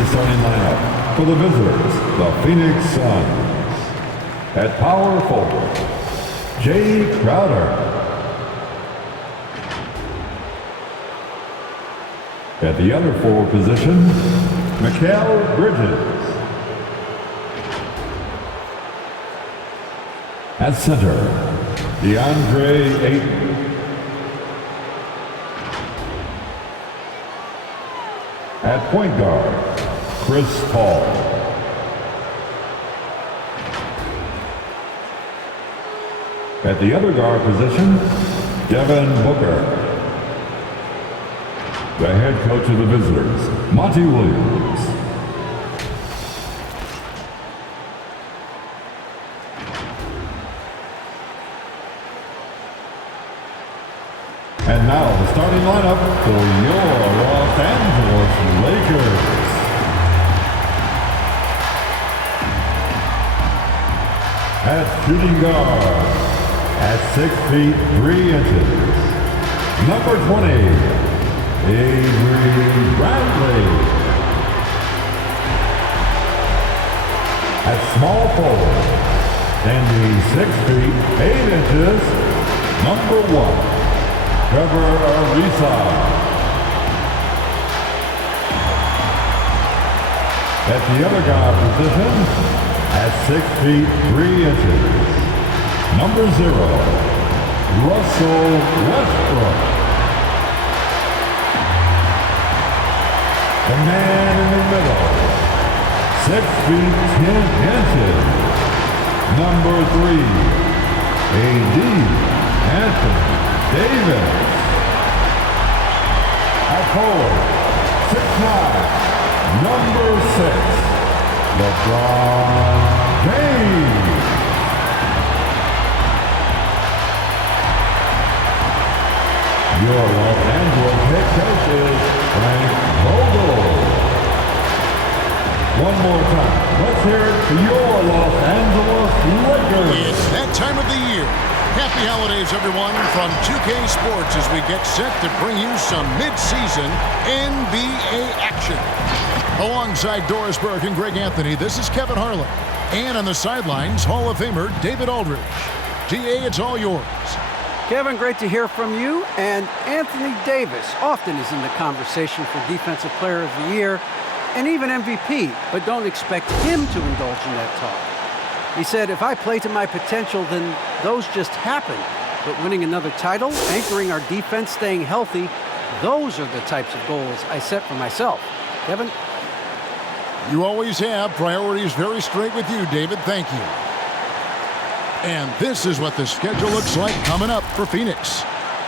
the starting lineup for the visitors, the Phoenix Suns. At power forward, Jay Crowder. At the other forward position, Mikal Bridges. At center, DeAndre Ayton. At point guard, Chris Paul. At the other guard position, Devin Booker. The head coach of the visitors, Monty Williams. And now the starting lineup for your Los Angeles Lakers. At shooting guard, at 6 feet 3 inches, number 20, Avery Bradley. At small forward, standing 6 feet 8 inches, number 1, Trevor Ariza. At the other guard position, at 6 feet 3 inches, number 0, Russell Westbrook. The man in the middle, 6 feet 10 inches, number 3, A.D. Anthony Davis. At forward, 6'9", number 6, Lebron James. Your Los Angeles head coach is Frank Vogel. One more time, let's hear it for your Los Angeles Lakers. It's that time of the year. Happy holidays, everyone, from 2K Sports as we get set to bring you some mid-season NBA action. Alongside Doris Burke and Greg Anthony, this is Kevin Harlan. And on the sidelines, Hall of Famer David Aldridge. DA, it's all yours. Kevin, great to hear from you. And Anthony Davis often is in the conversation for Defensive Player of the Year and even MVP, but don't expect him to indulge in that talk. He said, if I play to my potential, then those just happen. But winning another title, anchoring our defense, staying healthy, those are the types of goals I set for myself. Kevin? You always have priorities very straight with you, David. Thank you. And this is what the schedule looks like coming up for Phoenix.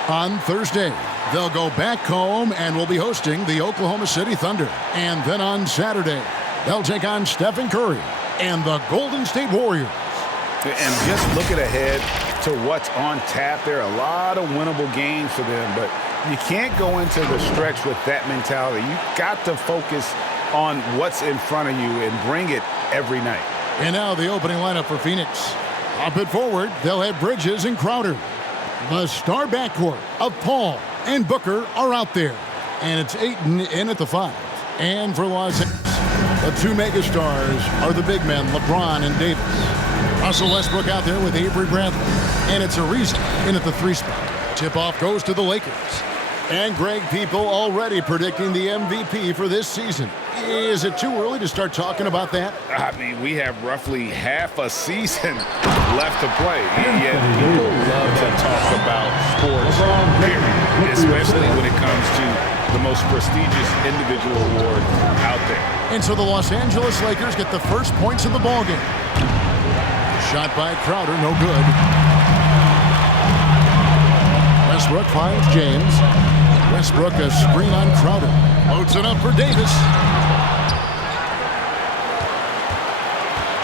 On Thursday, they'll go back home and will be hosting the Oklahoma City Thunder. And then on Saturday, they'll take on Stephen Curry and the Golden State Warriors. And just looking ahead to what's on tap, there are a lot of winnable games for them, but you can't go into the stretch with that mentality. You've got to focus on what's in front of you and bring it every night. And now the opening lineup for Phoenix. Up and forward, they'll have Bridges and Crowder. The star backcourt of Paul and Booker are out there. And it's Ayton in at the 5. And for Los Angeles, the two megastars are the big men, LeBron and Davis. Russell Westbrook out there with Avery Bradley. And it's Ariza in at the 3 spot. Tip-off goes to the Lakers. And Greg, people already predicting the MVP for this season. Is it too early to start talking about that? I mean, we have roughly half a season left to play. Yet people love to talk about sports, period, especially when it comes to the most prestigious individual award out there. And so the Los Angeles Lakers get the first points of the ballgame. Shot by Crowder, no good. Westbrook finds James. Westbrook a screen on Crowder. Loads it up for Davis.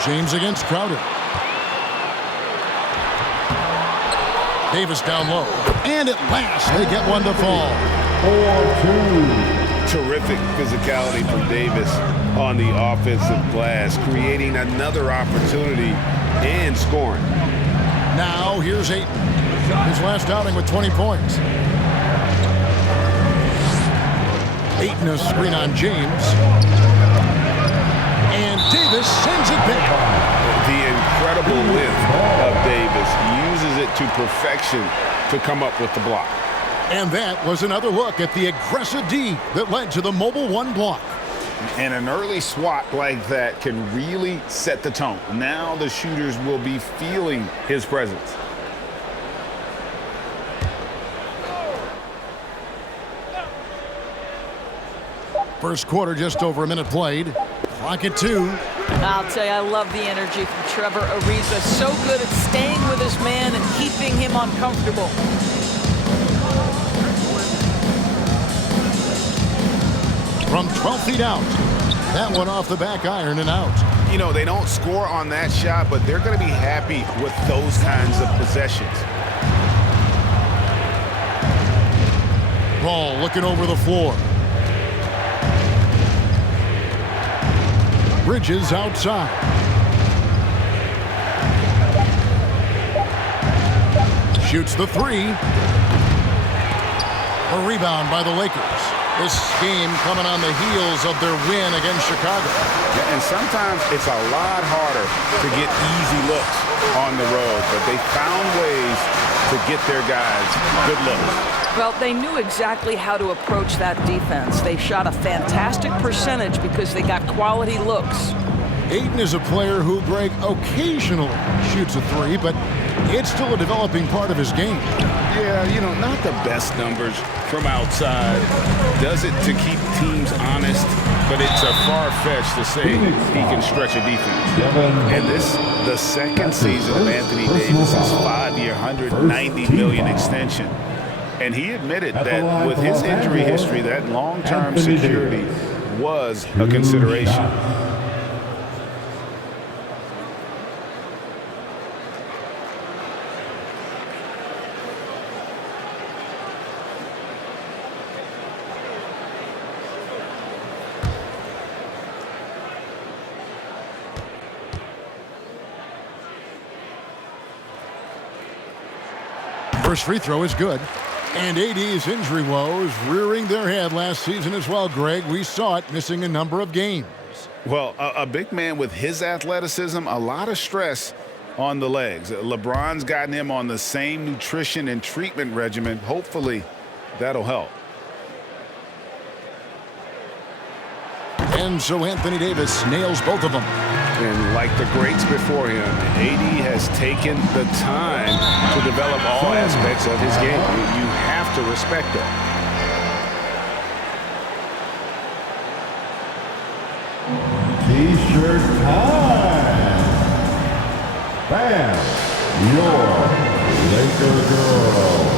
James against Crowder. Davis down low. And at last, they get one to fall. 4-2. Terrific physicality from Davis on the offensive glass, creating another opportunity and scoring. Now, here's Ayton. His last outing with 20 points. Ayton a screen on James. to perfection to come up with the block. And that was another look at the aggressive D that led to the mobile one block. And an early swat like that can really set the tone. Now the shooters will be feeling his presence. First quarter, just over a minute played. Clock at 2. I'll tell you, I love the energy from Trevor Ariza. So good at staying with his man and keeping him uncomfortable. From 12 feet out. That one off the back iron and out. You know, they don't score on that shot, but they're going to be happy with those kinds of possessions. Ball looking over the floor. Bridges outside. Shoots the 3. A rebound by the Lakers. This game coming on the heels of their win against Chicago. And sometimes it's a lot harder to get easy looks on the road, but they found ways to get their guys good looks. Well, they knew exactly how to approach that defense. They shot a fantastic percentage because they got quality looks. Ayton is a player who, Greg, occasionally shoots a 3, but it's still a developing part of his game. Yeah, you know, not the best numbers from outside. Does it to keep teams honest, but it's a far-fetched to say he can stretch a defense. And this, the second season of Anthony Davis' 5-year, $190 million extension. And he admitted that with his injury history, that long-term security was a consideration. First free throw is good. And AD's injury woes rearing their head last season as well, Greg. We saw it missing a number of games. Well, a big man with his athleticism, a lot of stress on the legs. LeBron's gotten him on the same nutrition and treatment regimen. Hopefully, that'll help. And so Anthony Davis nails both of them. And like the greats before him, AD has taken the time to develop all aspects of his game. You have to respect that. T-shirt time. Bam, your Laker girl.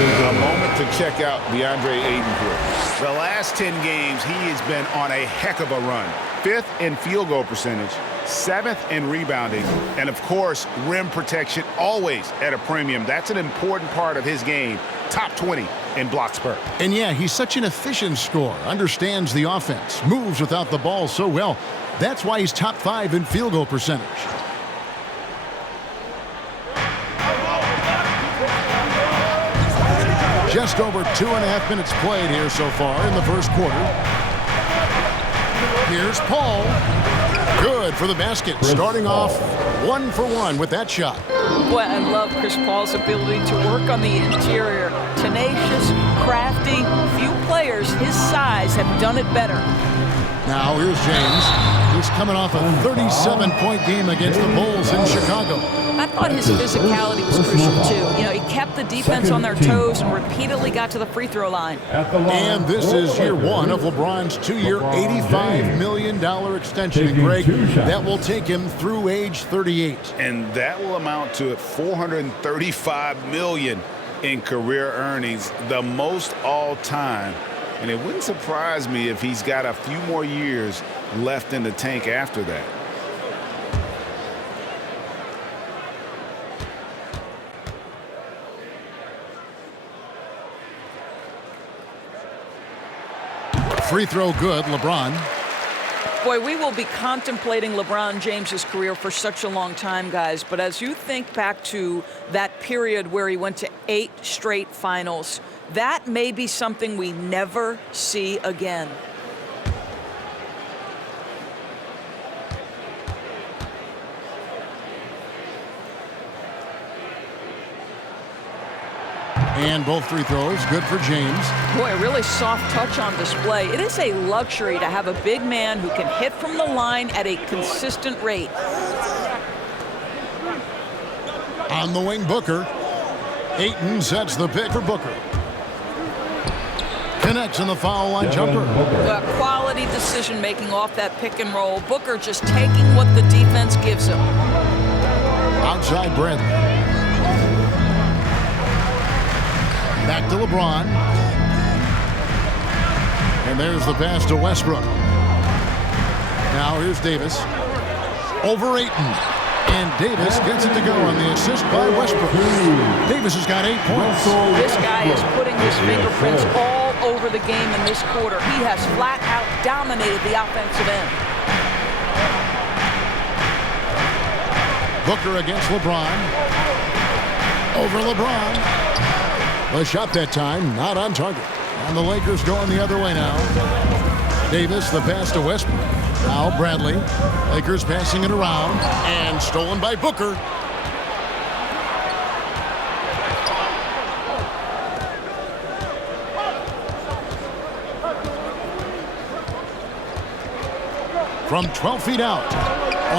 A moment to check out DeAndre Ayton here. The last 10 games, he has been on a heck of a run. 5th in field goal percentage, 7th in rebounding, and of course, rim protection always at a premium. That's an important part of his game. Top 20 in blocks per. And yeah, he's such an efficient scorer, understands the offense, moves without the ball so well. That's why he's top 5 in field goal percentage. Just over 2.5 minutes played here so far in the first quarter. Here's Paul. Good for the basket. Starting off 1 for 1 with that shot. Boy, I love Chris Paul's ability to work on the interior. Tenacious, crafty. Few players his size have done it better. Now here's James. He's coming off a 37-point game against the Bulls in Chicago. I thought his physicality was crucial, too. You know, he kept the defense on their toes and repeatedly got to the free throw line. And this is year 1 of LeBron's 2-year, $85 million extension. And Greg, that will take him through age 38. And that will amount to $435 million in career earnings, the most all time. And it wouldn't surprise me if he's got a few more years left in the tank after that. Free throw good, LeBron. Boy, we will be contemplating LeBron James's career for such a long time, guys. But as you think back to that period where he went to 8 straight finals, that may be something we never see again. And both free throws, good for James. Boy, a really soft touch on display. It is a luxury to have a big man who can hit from the line at a consistent rate. On the wing, Booker. Ayton sets the pick for Booker. Connects in the foul line jumper. Quality decision-making off that pick and roll. Booker just taking what the defense gives him. Outside Bradley. Back to LeBron. And there's the pass to Westbrook. Now here's Davis. Over Ayton. And Davis gets it to go on the assist by Westbrook. Davis has got 8 points. This guy is putting his fingerprints all over the game in this quarter. He has flat out dominated the offensive end. Booker against LeBron. Over LeBron. The shot that time, not on target. And the Lakers going the other way now. Davis, the pass to Westbrook. Now Bradley. Lakers passing it around. And stolen by Booker. From 12 feet out.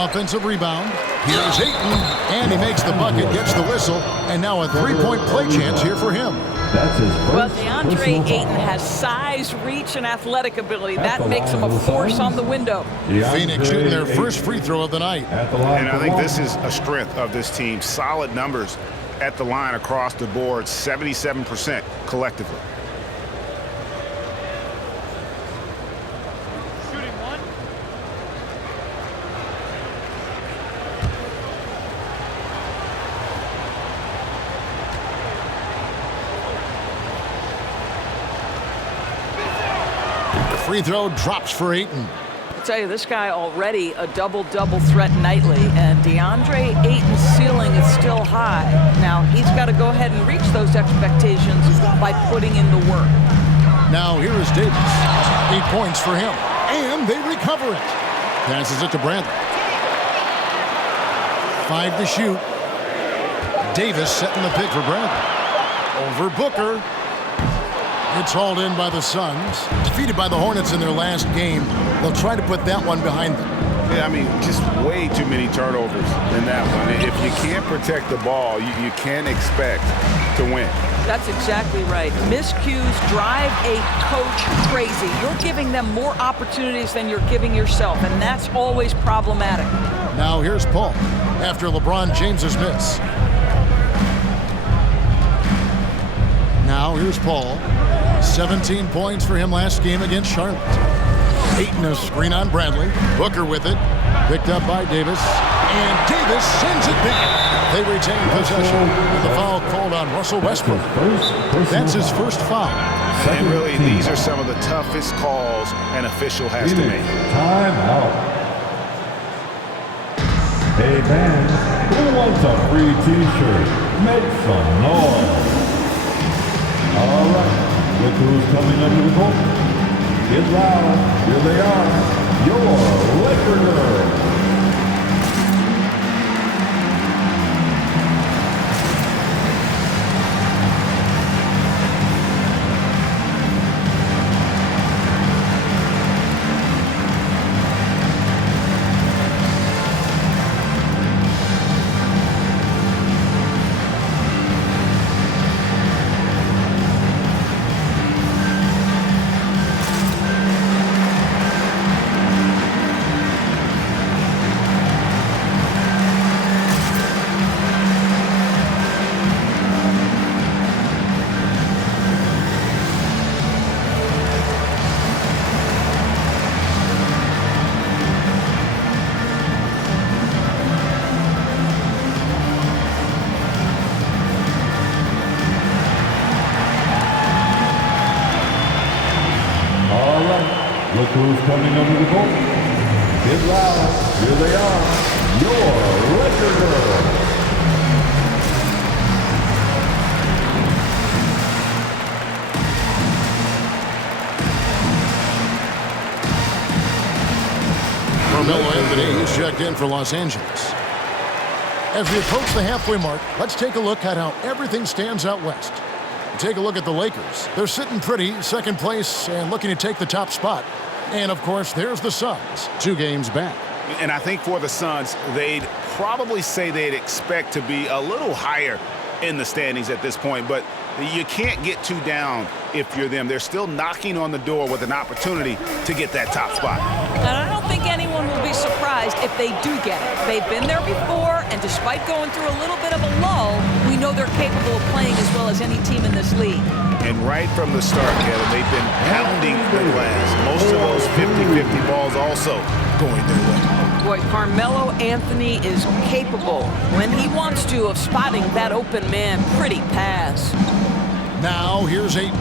Offensive rebound. Here's Ayton, and he makes the bucket, gets the whistle, and now a 3-point play chance here for him. That's his first Well, DeAndre Ayton has size, reach, and athletic ability. That makes him a force on the window. Phoenix shooting their first free throw of the night. And I think this is a strength of this team. Solid numbers at the line across the board, 77% collectively. Free throw drops for Ayton. I tell you, this guy already a double-double threat nightly, and DeAndre Ayton's ceiling is still high. Now, he's got to go ahead and reach those expectations by putting in the work. Now, here is Davis. 8 points for him, and they recover it. Passes it to Bradley. 5 to shoot. Davis setting the pick for Bradley. Over Booker. It's hauled in by the Suns. Defeated by the Hornets in their last game. They'll try to put that one behind them. Yeah, I mean, just way too many turnovers in that one. If you can't protect the ball, you can't expect to win. That's exactly right. Miscues drive a coach crazy. You're giving them more opportunities than you're giving yourself, and that's always problematic. Now here's Paul after LeBron James's miss. Now here's Paul. 17 points for him last game against Charlotte. Ayton a screen on Bradley. Booker with it. Picked up by Davis. And Davis sends it back. They retain possession with the foul called on Russell Westbrook. That's his first foul. And really, these are some of the toughest calls an official has to make. Time out. Hey, man, who wants a free T-shirt? Make some noise. All right, look who's coming under the court. Get loud. Here they are, your Laker Girls. Look who's coming under the goal. Get loud. Here they are. Your Laker Girls. Carmelo Anthony is checked in for Los Angeles. As we approach the halfway mark, let's take a look at how everything stands out west. Take a look at the Lakers. They're sitting pretty, second place, and looking to take the top spot. And, of course, there's the Suns, 2 games back. And I think for the Suns, they'd probably say they'd expect to be a little higher in the standings at this point, but you can't get too down if you're them. They're still knocking on the door with an opportunity to get that top spot. And I don't think anyone will be surprised if they do get it. They've been there before, and despite going through a little bit of a lull, we know they're capable of playing as well as any team in this league. And right from the start, Kevin, they've been pounding the glass. Most of those 50-50 balls also going their way. Boy, Carmelo Anthony is capable, when he wants to, of spotting that open man. Pretty pass. Now here's Ayton.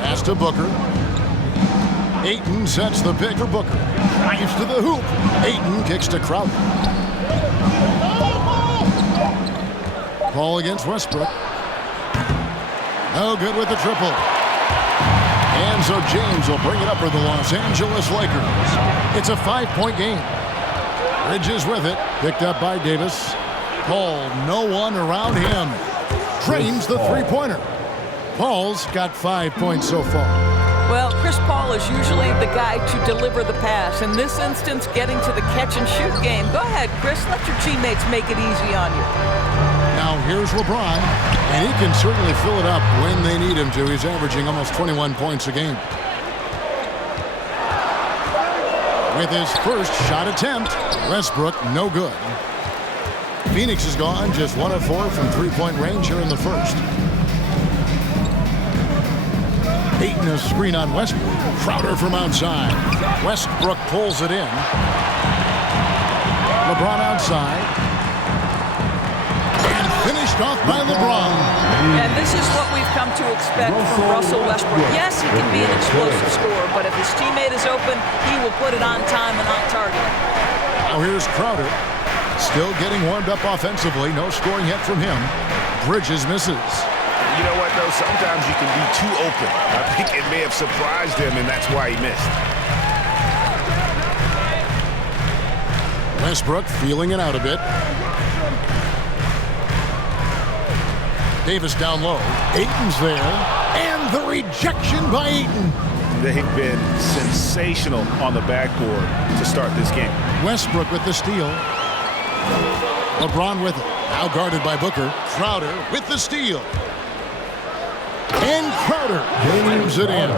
Pass to Booker. Ayton sets the pick for Booker. Drives to the hoop. Ayton kicks to Crowder. Ball against Westbrook. No good with the triple. And so James will bring it up for the Los Angeles Lakers. It's a 5-point game. Bridges with it. Picked up by Davis. Paul, no one around him. Drains the three-pointer. Paul's got 5 points so far. Well, Chris Paul is usually the guy to deliver the pass. In this instance, getting to the catch-and-shoot game. Go ahead, Chris. Let your teammates make it easy on you. Now here's LeBron, and he can certainly fill it up when they need him to. He's averaging almost 21 points a game. With his first shot attempt, Westbrook no good. Phoenix is gone, just 1 of 4 from three-point range here in the first. Ayton a screen on Westbrook. Crowder from outside. Westbrook pulls it in. LeBron outside. And finished off by LeBron. And this is what we've come to expect from Russell Westbrook. Yes, he can be an explosive scorer, but if his teammate is open, he will put it on time and on target. Now here's Crowder. Still getting warmed up offensively. No scoring yet from him. Bridges misses. You know what, though? Sometimes you can be too open. I think it may have surprised him, and that's why he missed. Westbrook feeling it out a bit. Davis down low. Ayton's there. And the rejection by Ayton. They've been sensational on the backboard to start this game. Westbrook with the steal. LeBron with it. Now guarded by Booker. Crowder with the steal. And Crowder james it in.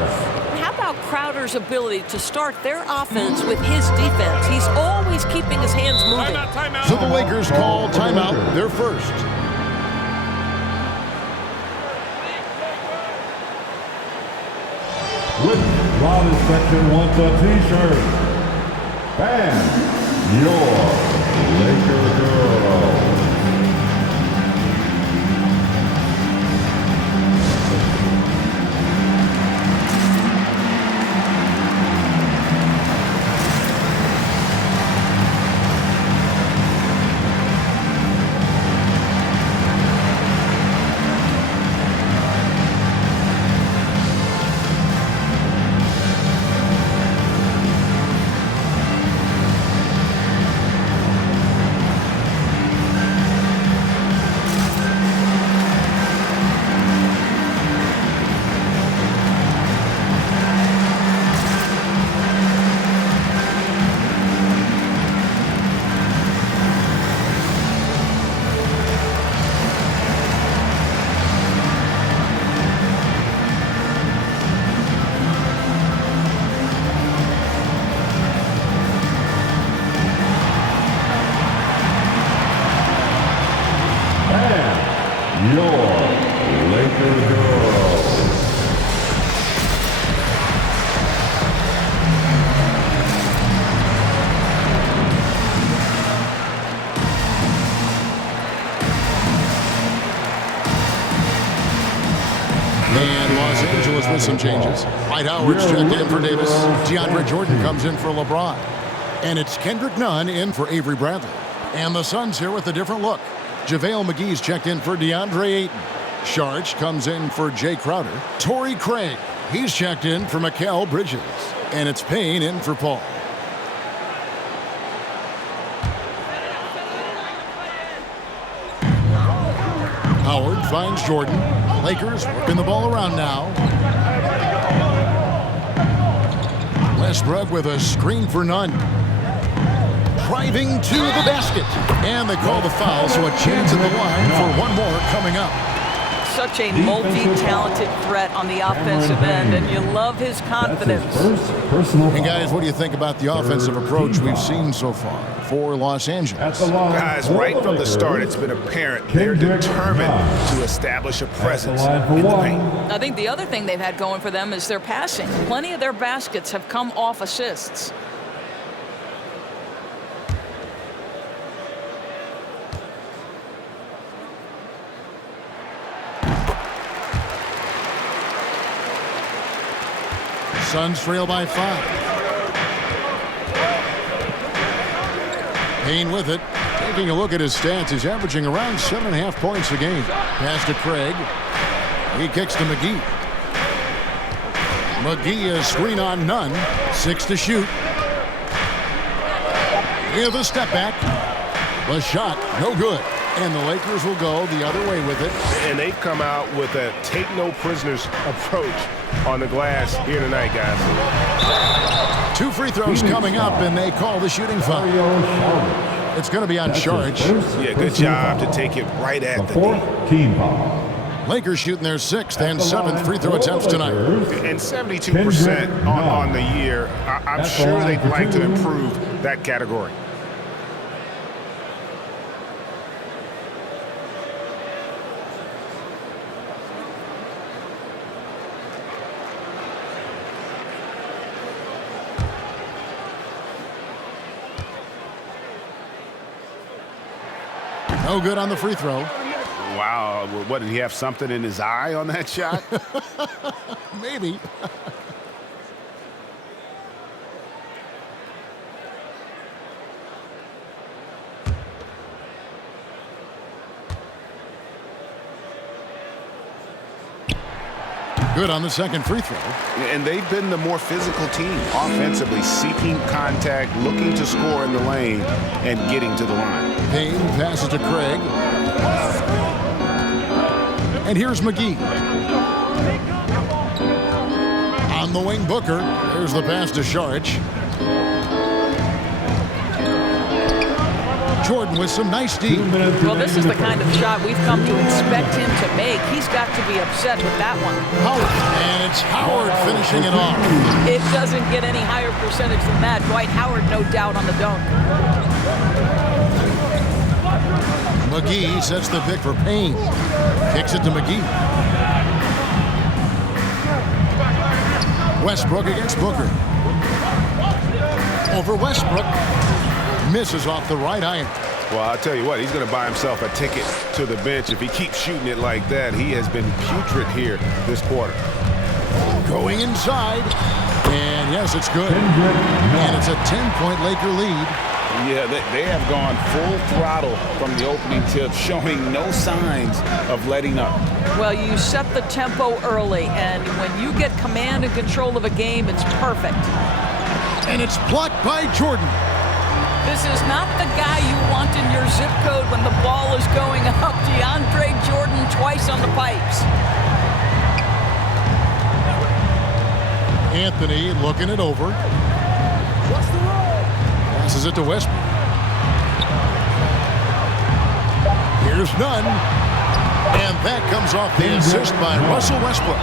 How about Crowder's ability to start their offense with his defense? He's always keeping his hands moving. Timeout. So the Lakers call timeout, their first. With Riley Section wants a t-shirt. And your Laker Girls. Angeles with some changes. Dwight Howard's checked in for Davis. DeAndre Jordan comes in for LeBron. And it's Kendrick Nunn in for Avery Bradley. And the Suns here with a different look. JaVale McGee's checked in for DeAndre Ayton. Sharch comes in for Jay Crowder. Torrey Craig, he's checked in for Mikal Bridges. And it's Payne in for Paul. Howard finds Jordan. Lakers working the ball around now. Westbrook with a screen for Nunn. Driving to the basket. And they call the foul, so a chance at the line for one more coming up. Such a multi-talented threat on the offensive end, and you love his confidence. Hey guys, what do you think about the offensive approach we've seen so far for Los Angeles? Guys, right from the start, it's been apparent they're determined to establish a presence in the paint. I think the other thing they've had going for them is their passing. Plenty of their baskets have come off assists. Suns trail by 5. Payne with it. Taking a look at his stats, he's averaging around 7.5 points a game. Pass to Craig. He kicks to McGee. McGee a screen on Nunn. 6 to shoot. Give a step back. The shot, no good. And the Lakers will go the other way with it. And they've come out with a take-no-prisoners approach on the glass here tonight, guys. 2 free throws coming up, and they call the shooting foul. It's going to be on Sharch. Yeah, good job to take it right at the team foul. Lakers shooting their 6th and 7th free throw attempts tonight. And 72% on the year. I'm sure they'd like to improve that category. No good on the free throw. Wow, what, did he have something in his eye on that shot? Maybe. Good on the second free throw. And they've been the more physical team, offensively, seeking contact, looking to score in the lane, and getting to the line. Payne passes to Craig. And here's McGee. On the wing, Booker. There's the pass to Sharch. Jordan with some nice D. Well, this is the kind of shot we've come to expect him to make. He's got to be upset with that one. Howard. And it's Howard finishing it off. It doesn't get any higher percentage than that. Dwight Howard, no doubt, on the dunk. McGee sets the pick for Payne. Kicks it to McGee. Westbrook against Booker. Over Westbrook. Misses off the right iron. Well, I'll tell you what, he's going to buy himself a ticket to the bench. If he keeps shooting it like that, he has been putrid here this quarter. Going inside. And yes, it's good. And it's a 10-point Laker lead. Yeah, they have gone full throttle from the opening tip, showing no signs of letting up. Well, you set the tempo early, and when you get command and control of a game, it's perfect. And it's blocked by Jordan. This is not the guy you want in your zip code when the ball is going up. DeAndre Jordan twice on the pipes. Anthony looking it over. Passes it to Westbrook. Here's Nunn. And that comes off the assist by Russell Westbrook.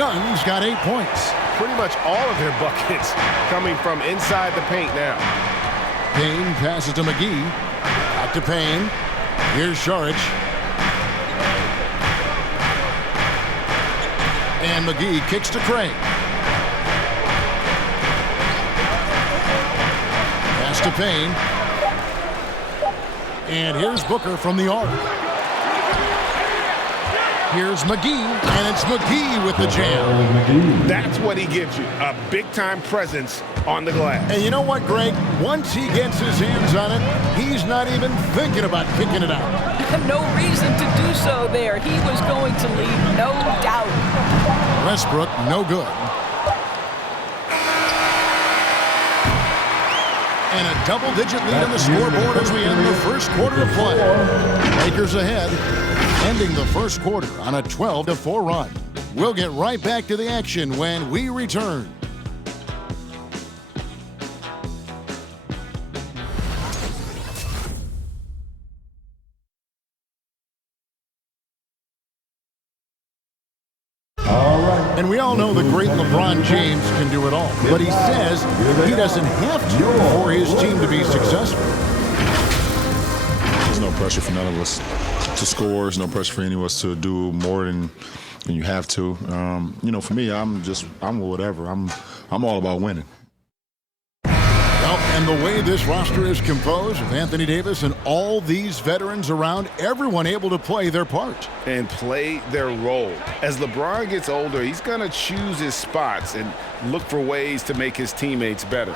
Nunn's got 8 points. Pretty much all of their buckets coming from inside the paint now. Payne passes to McGee. Back to Payne. Here's Sharch. And McGee kicks to Craig. Pass to Payne. And here's Booker from the arc. Here's McGee, and it's McGee with the jam. That's what he gives you, a big-time presence on the glass. And you know what, Greg? Once he gets his hands on it, he's not even thinking about kicking it out. No reason to do so there. He was going to lead, no doubt. Westbrook, no good. And a double-digit lead on the scoreboard as we end the first quarter of play. Lakers ahead, ending the first quarter on a 12-4 run. We'll get right back to the action when we return. And we all know the great LeBron James can do it all. But he says he doesn't have to for his team to be successful. There's no pressure for none of us to score. There's no pressure for any of us to do more than you have to. You know, for me, I'm whatever. I'm all about winning. Well, and the way this roster is composed with Anthony Davis and all these veterans around, everyone able to play their part. And play their role. As LeBron gets older, he's going to choose his spots and look for ways to make his teammates better.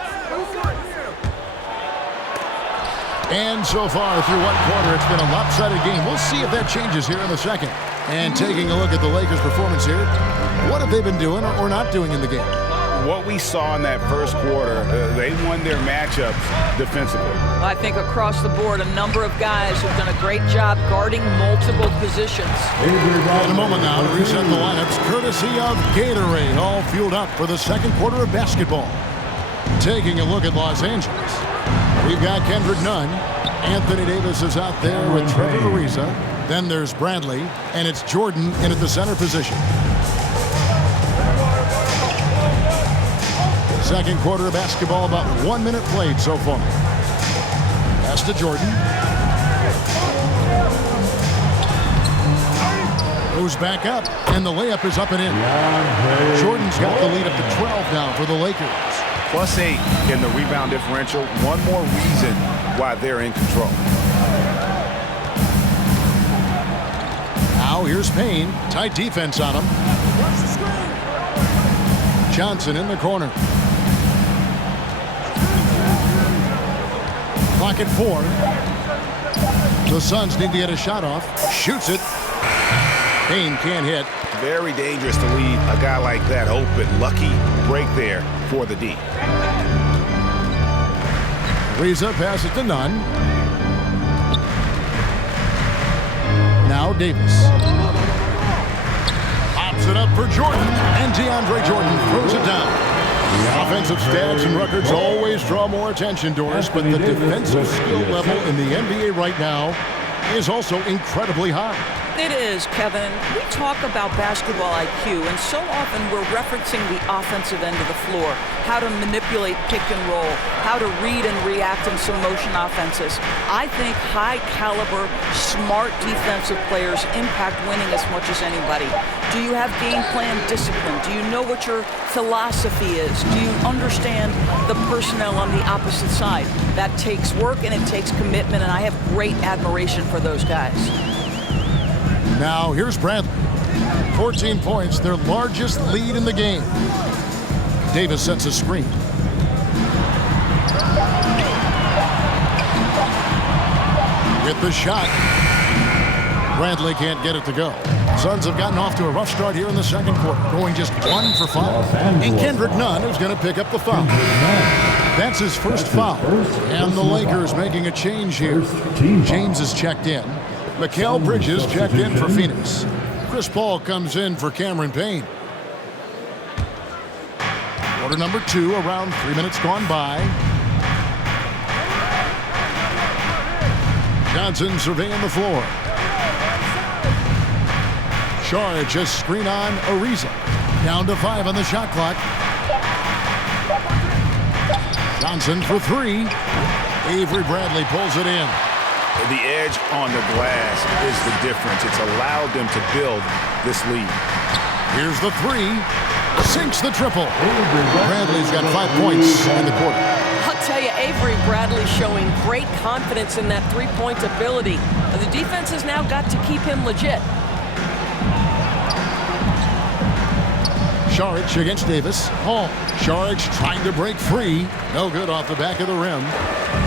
And so far through one quarter, it's been a lopsided game. We'll see if that changes here in the second. And taking a look at the Lakers' performance here, what have they been doing or not doing in the game? What we saw in that first quarter, they won their matchups defensively. I think across the board, a number of guys who've done a great job guarding multiple positions. In a moment now to reset the lineups, courtesy of Gatorade, all fueled up for the second quarter of basketball. Taking a look at Los Angeles, we've got Kendrick Nunn. Anthony Davis is out there with Trevor Ariza. Then there's Bradley, and it's Jordan in at the center position. Second quarter of basketball, about 1 minute played so far. Pass to Jordan. Goes back up, and the layup is up and in. Jordan's got the lead up to 12 now for the Lakers. +8 in the rebound differential. One more reason why they're in control. Now here's Payne. Tight defense on him. Johnson in the corner. Clock at 4. The Suns need to get a shot off. Shoots it. Payne can't hit. Very dangerous to leave a guy like that open. Lucky break there for the D. Ariza passes to Nunn. Now Davis. Pops it up for Jordan. And DeAndre Jordan throws it down. The offensive stats and records always draw more attention to us, but the defensive skill level in the NBA right now is also incredibly high. It is, Kevin. We talk about basketball IQ, and so often we're referencing the offensive end of the floor, how to manipulate pick and roll, how to read and react in some motion offenses. I think high-caliber, smart defensive players impact winning as much as anybody. Do you have game plan discipline? Do you know what your philosophy is? Do you understand the personnel on the opposite side? That takes work and it takes commitment, and I have great admiration for those guys. Now here's Bradley. 14 points, their largest lead in the game. Davis sets a screen. With the shot. Bradley can't get it to go. Suns have gotten off to a rough start here in the second quarter, going just 1 for 5. And Kendrick Nunn is going to pick up the foul. That's his first foul. And the Lakers making a change here. James is checked in. Mikal Bridges checked in for Phoenix. Chris Paul comes in for Cameron Payne. Quarter number 2, around 3 minutes gone by. Johnson surveying the floor. Shard just screen on Ariza. Down to 5 on the shot clock. Johnson for 3. Avery Bradley pulls it in. The edge on the glass is the difference. It's allowed them to build this lead. Here's the 3. Sinks the triple. Bradley's got 5 points in the quarter. I'll tell you, Avery Bradley showing great confidence in that three-point ability. The defense has now got to keep him legit. Saric against Davis. Hall. Saric trying to break free. No good off the back of the rim.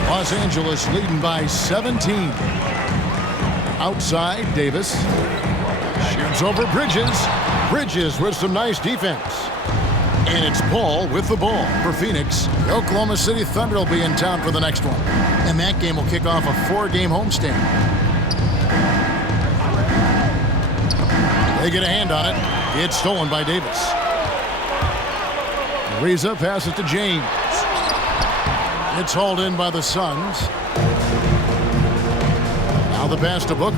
Los Angeles leading by 17. Outside, Davis. Shoots over Bridges. Bridges with some nice defense. And it's Paul with the ball for Phoenix. The Oklahoma City Thunder will be in town for the next one. And that game will kick off a 4-game homestand. They get a hand on it. It's stolen by Davis. Ariza passes to James. It's hauled in by the Suns. Now the pass to Booker.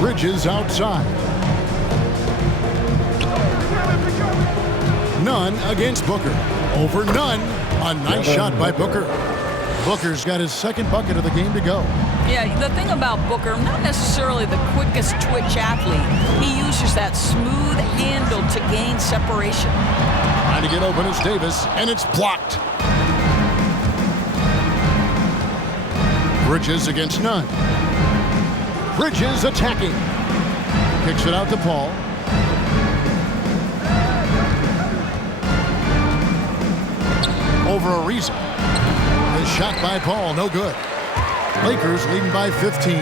Bridges outside. Nunn against Booker. Over Nunn. A nice shot by Booker. Booker's got his second bucket of the game to go. Yeah, the thing about Booker, not necessarily the quickest twitch athlete. He uses that smooth handle to gain separation. Trying to get open is Davis, and it's blocked. Bridges against Nunn. Bridges attacking. Kicks it out to Paul. Over Ariza. The shot by Paul, no good. Lakers leading by 15.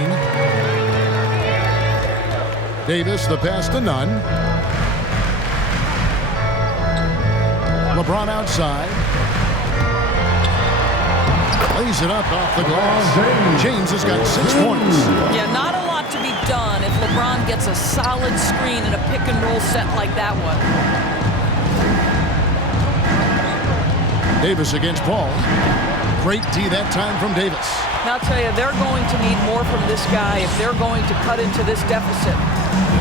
Davis, the pass to Nunn. LeBron outside. Lays it up off the glass. James has got 6 points. Yeah, not a lot to be done if LeBron gets a solid screen in a pick-and-roll set like that one. Davis against Paul. Great D that time from Davis. Now, I'll tell you, they're going to need more from this guy if they're going to cut into this deficit.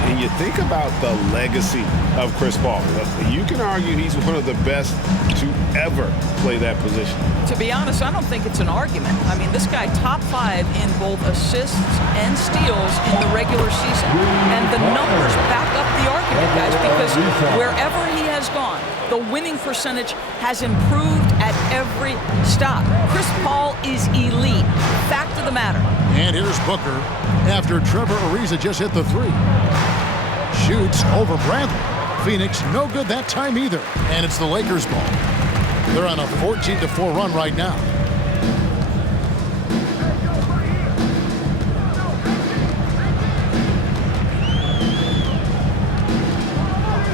And you think about the legacy of Chris Paul. You can argue he's one of the best to ever play that position. To be honest, I don't think it's an argument. I mean, this guy top 5 in both assists and steals in the regular season. And the numbers back up the argument, guys, because wherever he has gone, the winning percentage has improved at every stop. Chris Paul is elite. Fact of the matter. And here's Booker after Trevor Ariza just hit the 3. Shoots over Bradley. Phoenix no good that time either. And it's the Lakers ball. They're on a 14-4 run right now.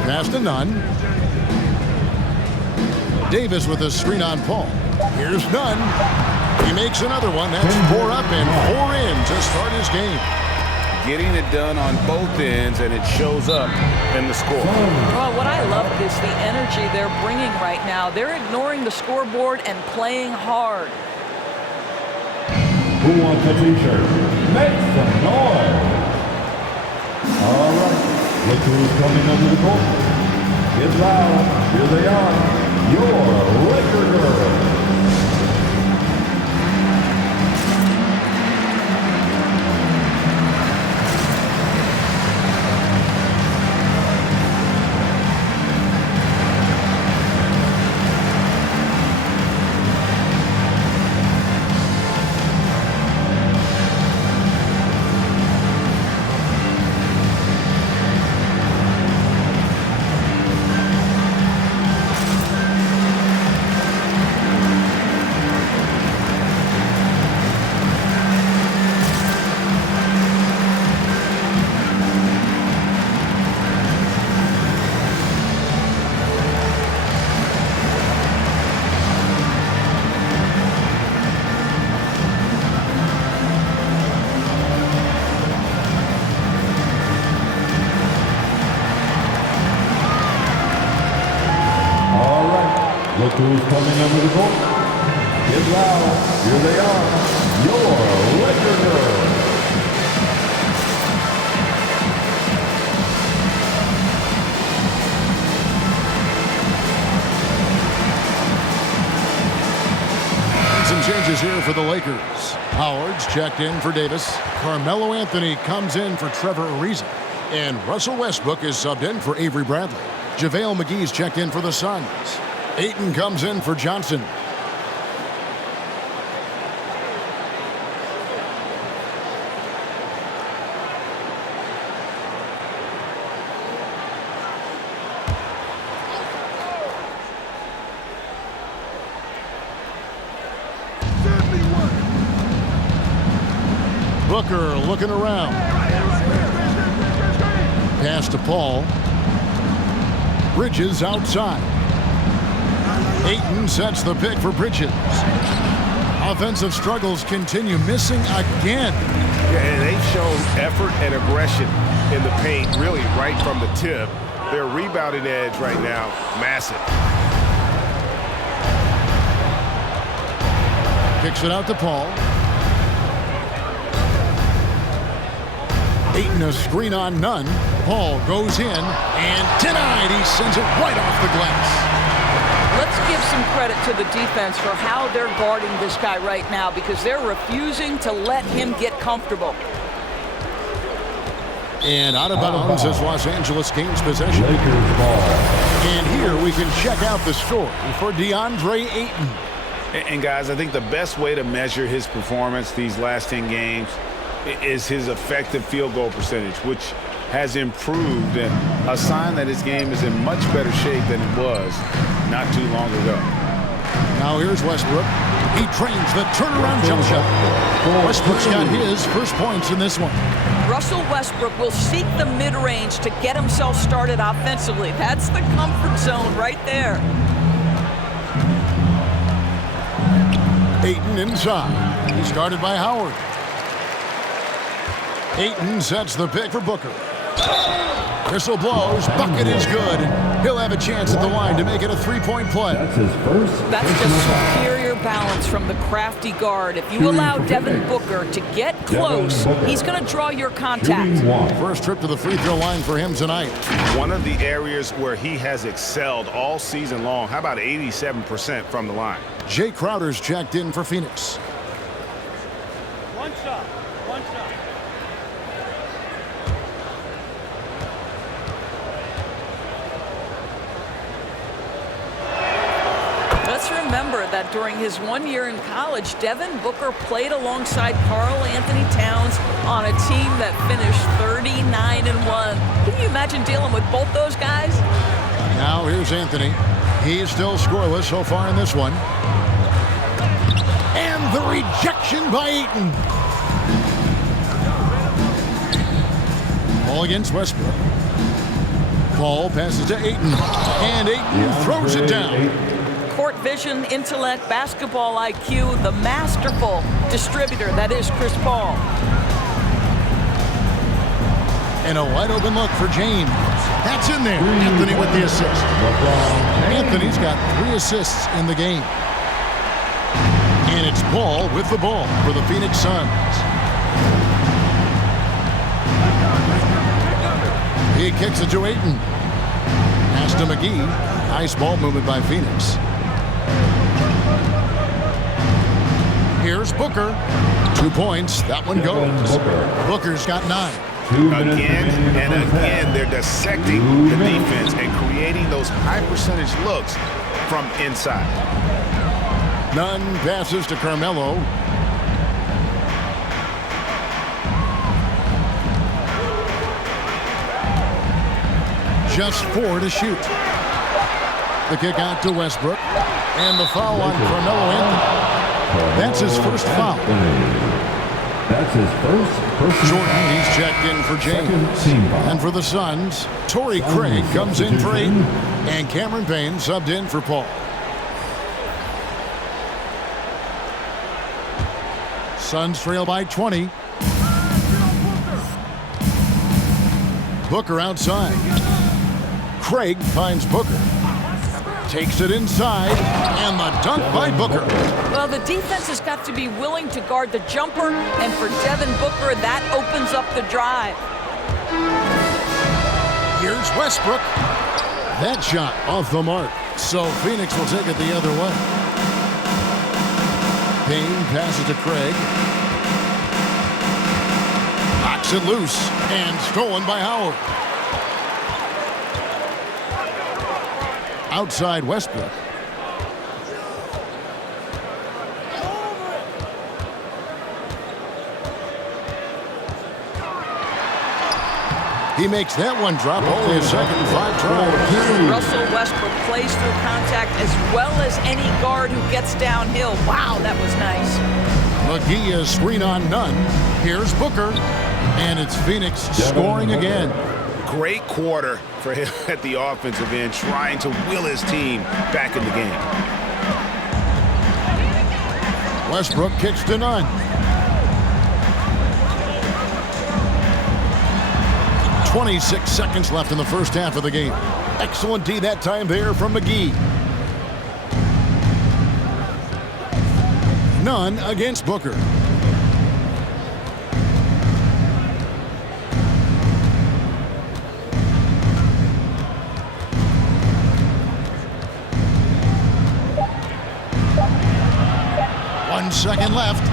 Pass to Nunn. Davis with a screen on Paul. Here's Nunn. He makes another one. That's 4 up and 4 in to start his game. Getting it done on both ends, and it shows up in the score. Well, what I love is the energy they're bringing right now. They're ignoring the scoreboard and playing hard. Who wants a t-shirt? Make some noise. All right. Look who's coming under the court. Get loud. Here they are. Your Laker girls. Look who's coming under the court. Get loud. Here they are. Your Laker girls. Some changes here for the Lakers. Howard's checked in for Davis. Carmelo Anthony comes in for Trevor Ariza. And Russell Westbrook is subbed in for Avery Bradley. JaVale McGee's checked in for the Suns. Ayton comes in for Johnson. Booker looking around. Pass to Paul. Bridges outside. Ayton sets the pick for Bridges. Offensive struggles continue, missing again. Yeah, and they showed effort and aggression in the paint, really right from the tip. Their rebounding edge right now, massive. Kicks it out to Paul. Ayton a screen on none. Paul goes in and denied. He sends it right off the glass. Let's give some credit to the defense for how they're guarding this guy right now because they're refusing to let him get comfortable. And out of bounds as Los Angeles gains possession. Lakers ball. And here we can check out the score for DeAndre Ayton. And guys, I think the best way to measure his performance these last 10 games is his effective field goal percentage, which has improved, and a sign that his game is in much better shape than it was not too long ago. Now here's Westbrook. He trains the turnaround jump shot. Westbrook's got his first points in this one. Russell Westbrook will seek the mid-range to get himself started offensively. That's the comfort zone right there. Ayton inside. He's guarded by Howard. Ayton sets the pick for Booker. Whistle blows. Bucket is good. He'll have a chance at the line to make it a three-point play. That's his first. That's just superior balance from the crafty guard. If you allow Devin Booker to get close, he's going to draw your contact. First trip to the free throw line for him tonight. One of the areas where he has excelled all season long. How about 87% from the line? Jay Crowder's checked in for Phoenix. One shot. One shot. Let's remember that during his 1 year in college, Devin Booker played alongside Karl Anthony Towns on a team that finished 39-1. Can you imagine dealing with both those guys? Now here's Anthony. He's still scoreless so far in this one. And the rejection by Ayton. Ball against Westbrook. Paul passes to Ayton. And Ayton throws it down. Court vision, intellect, basketball IQ, the masterful distributor that is Chris Paul. And a wide open look for James. That's in there. Anthony with the assist. Anthony's got 3 assists in the game. And it's Paul with the ball for the Phoenix Suns. He kicks it to Ayton. Pass to McGee. Nice ball movement by Phoenix. Here's Booker. 2 points. That one goes. Booker's got 9. Again and again, they're dissecting the defense and creating those high percentage looks from inside. Nunn passes to Carmelo. Just 4 to shoot. The kick out to Westbrook. And the foul on Carmelo Anthony. That's his first foul. That's his first. Jordan, he's checked in for James. And for the Suns, Torrey Craig comes in for Ayton. And Cameron Payne subbed in for Paul. Suns trail by 20. Booker outside. Craig finds Booker. Takes it inside, and the dunk by Booker. Well, the defense has got to be willing to guard the jumper, and for Devin Booker, that opens up the drive. Here's Westbrook. That shot off the mark, so Phoenix will take it the other way. Payne passes to Craig. Knocks it loose, and stolen by Howard. Outside Westbrook. He makes that one drop, only a second 5 tries. Russell Westbrook plays through contact as well as any guard who gets downhill. Wow, that was nice. McGee is screen on none. Here's Booker. And it's Phoenix scoring again. Great quarter for him at the offensive end, trying to will his team back in the game. Westbrook kicks to none. 26 seconds left in the first half of the game. Excellent D that time there from McGee. None against Booker. Second left.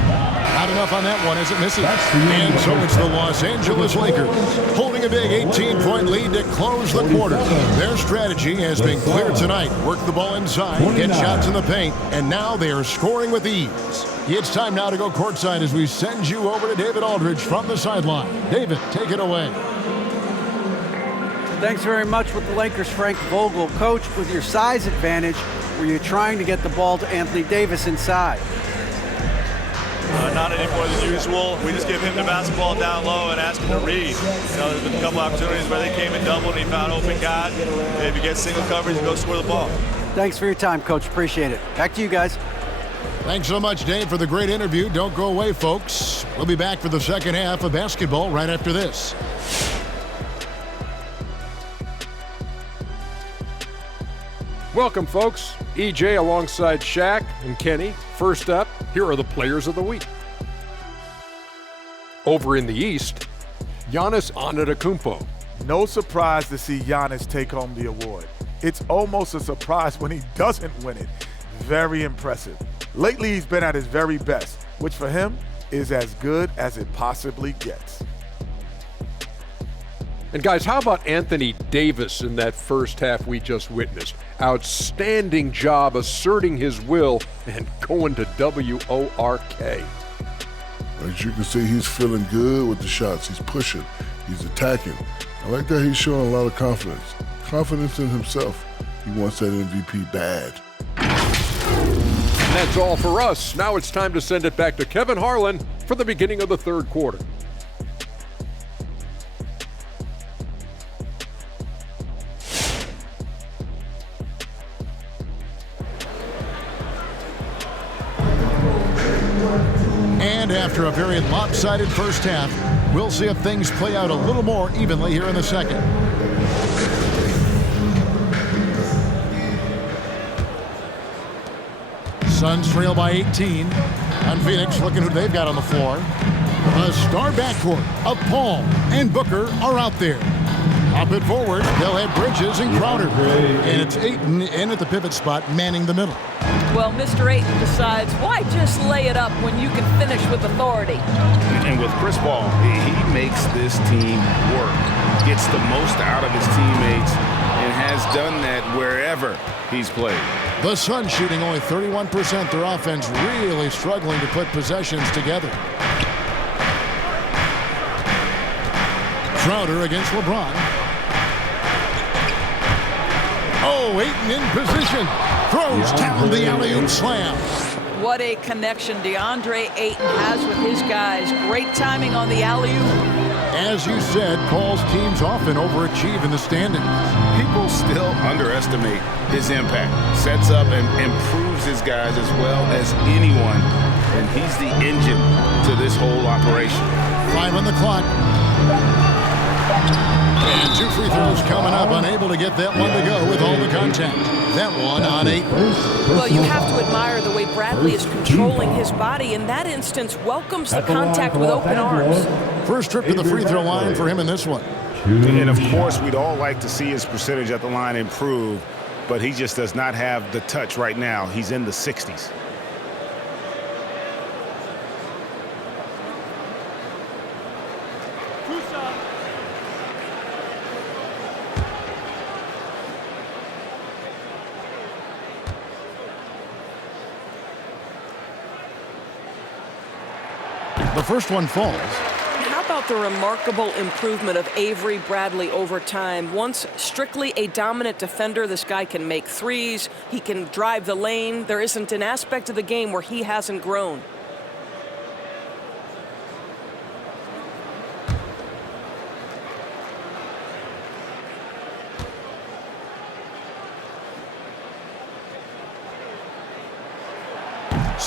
Not enough on that one as it misses. And so it's the Los Angeles Lakers holding a big 18-point lead to close the quarter. Their strategy has been clear tonight. Work the ball inside, get shots in the paint, and now they are scoring with ease. It's time now to go courtside as we send you over to David Aldridge from the sideline. David, take it away. Thanks very much with the Lakers, Frank Vogel. Coach, with your size advantage, were you trying to get the ball to Anthony Davis inside? Not any more than usual. We just give him the basketball down low and ask him to read. There's been a couple opportunities where they came and doubled and he found open guy. If he gets single coverage, go score the ball. Thanks for your time, Coach. Appreciate it. Back to you guys. Thanks so much, Dave, for the great interview. Don't go away, folks. We'll be back for the second half of basketball right after this. Welcome, folks. EJ alongside Shaq and Kenny. First up, here are the players of the week. Over in the East, Giannis Antetokounmpo. No surprise to see Giannis take home the award. It's almost a surprise when he doesn't win it. Very impressive. Lately, he's been at his very best, which for him is as good as it possibly gets. And guys, how about Anthony Davis in that first half we just witnessed? Outstanding job asserting his will and going to WORK. As you can see, he's feeling good with the shots. He's pushing. He's attacking. I like that he's showing a lot of confidence. Confidence in himself. He wants that MVP bad. And that's all for us. Now it's time to send it back to Kevin Harlan for the beginning of the third quarter. And after a very lopsided first half, we'll see if things play out a little more evenly here in the second. Suns trail by 18. On Phoenix, looking who they've got on the floor. The star backcourt of Paul and Booker are out there. Up and forward, they'll have Bridges and Crowder. And it's Ayton in at the pivot spot, manning the middle. Well, Mr. Ayton decides, why just lay it up when you can finish with authority? And with Chris Paul, he makes this team work, gets the most out of his teammates, and has done that wherever he's played. The Suns shooting only 31%. Their offense really struggling to put possessions together. Crowder against LeBron. Oh, Ayton in position. Throws down the alley-oop slam. What a connection DeAndre Ayton has with his guys. Great timing on the alley-oop. As you said, Paul's teams often overachieve in the standings. People still underestimate his impact. Sets up and improves his guys as well as anyone. And he's the engine to this whole operation. 5 on the clock. And 2 free throws coming up, unable to get that one to go with all the contact. That one on 8. Well, you have to admire the way Bradley is controlling his body. In that instance, welcomes the contact with open arms. First trip to the free throw line for him in this one. And of course, we'd all like to see his percentage at the line improve, but he just does not have the touch right now. He's in the 60s. The first one falls. How about the remarkable improvement of Avery Bradley over time? Once strictly a dominant defender, this guy can make threes. He can drive the lane. There isn't an aspect of the game where he hasn't grown.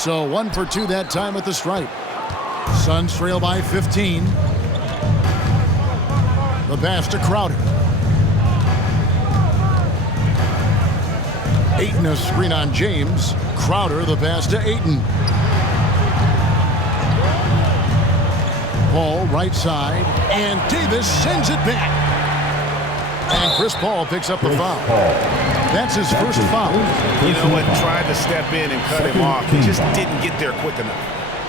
So 1 for 2 that time at the stripe. Suns trail by 15. The pass to Crowder. Ayton a screen on James. Crowder the pass to Ayton. Paul right side, and Davis sends it back. And Chris Paul picks up the foul. That's his first foul. You know what? Tried to step in and cut him off. He just didn't get there quick enough.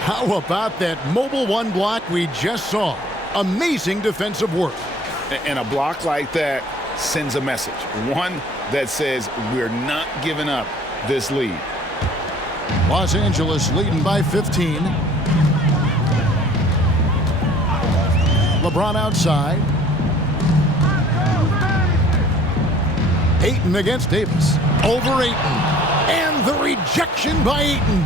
How about that mobile one block we just saw? Amazing defensive work. And a block like that sends a message. One that says we're not giving up this lead. Los Angeles leading by 15. LeBron outside. Ayton against Davis. Over Ayton. And the rejection by Ayton.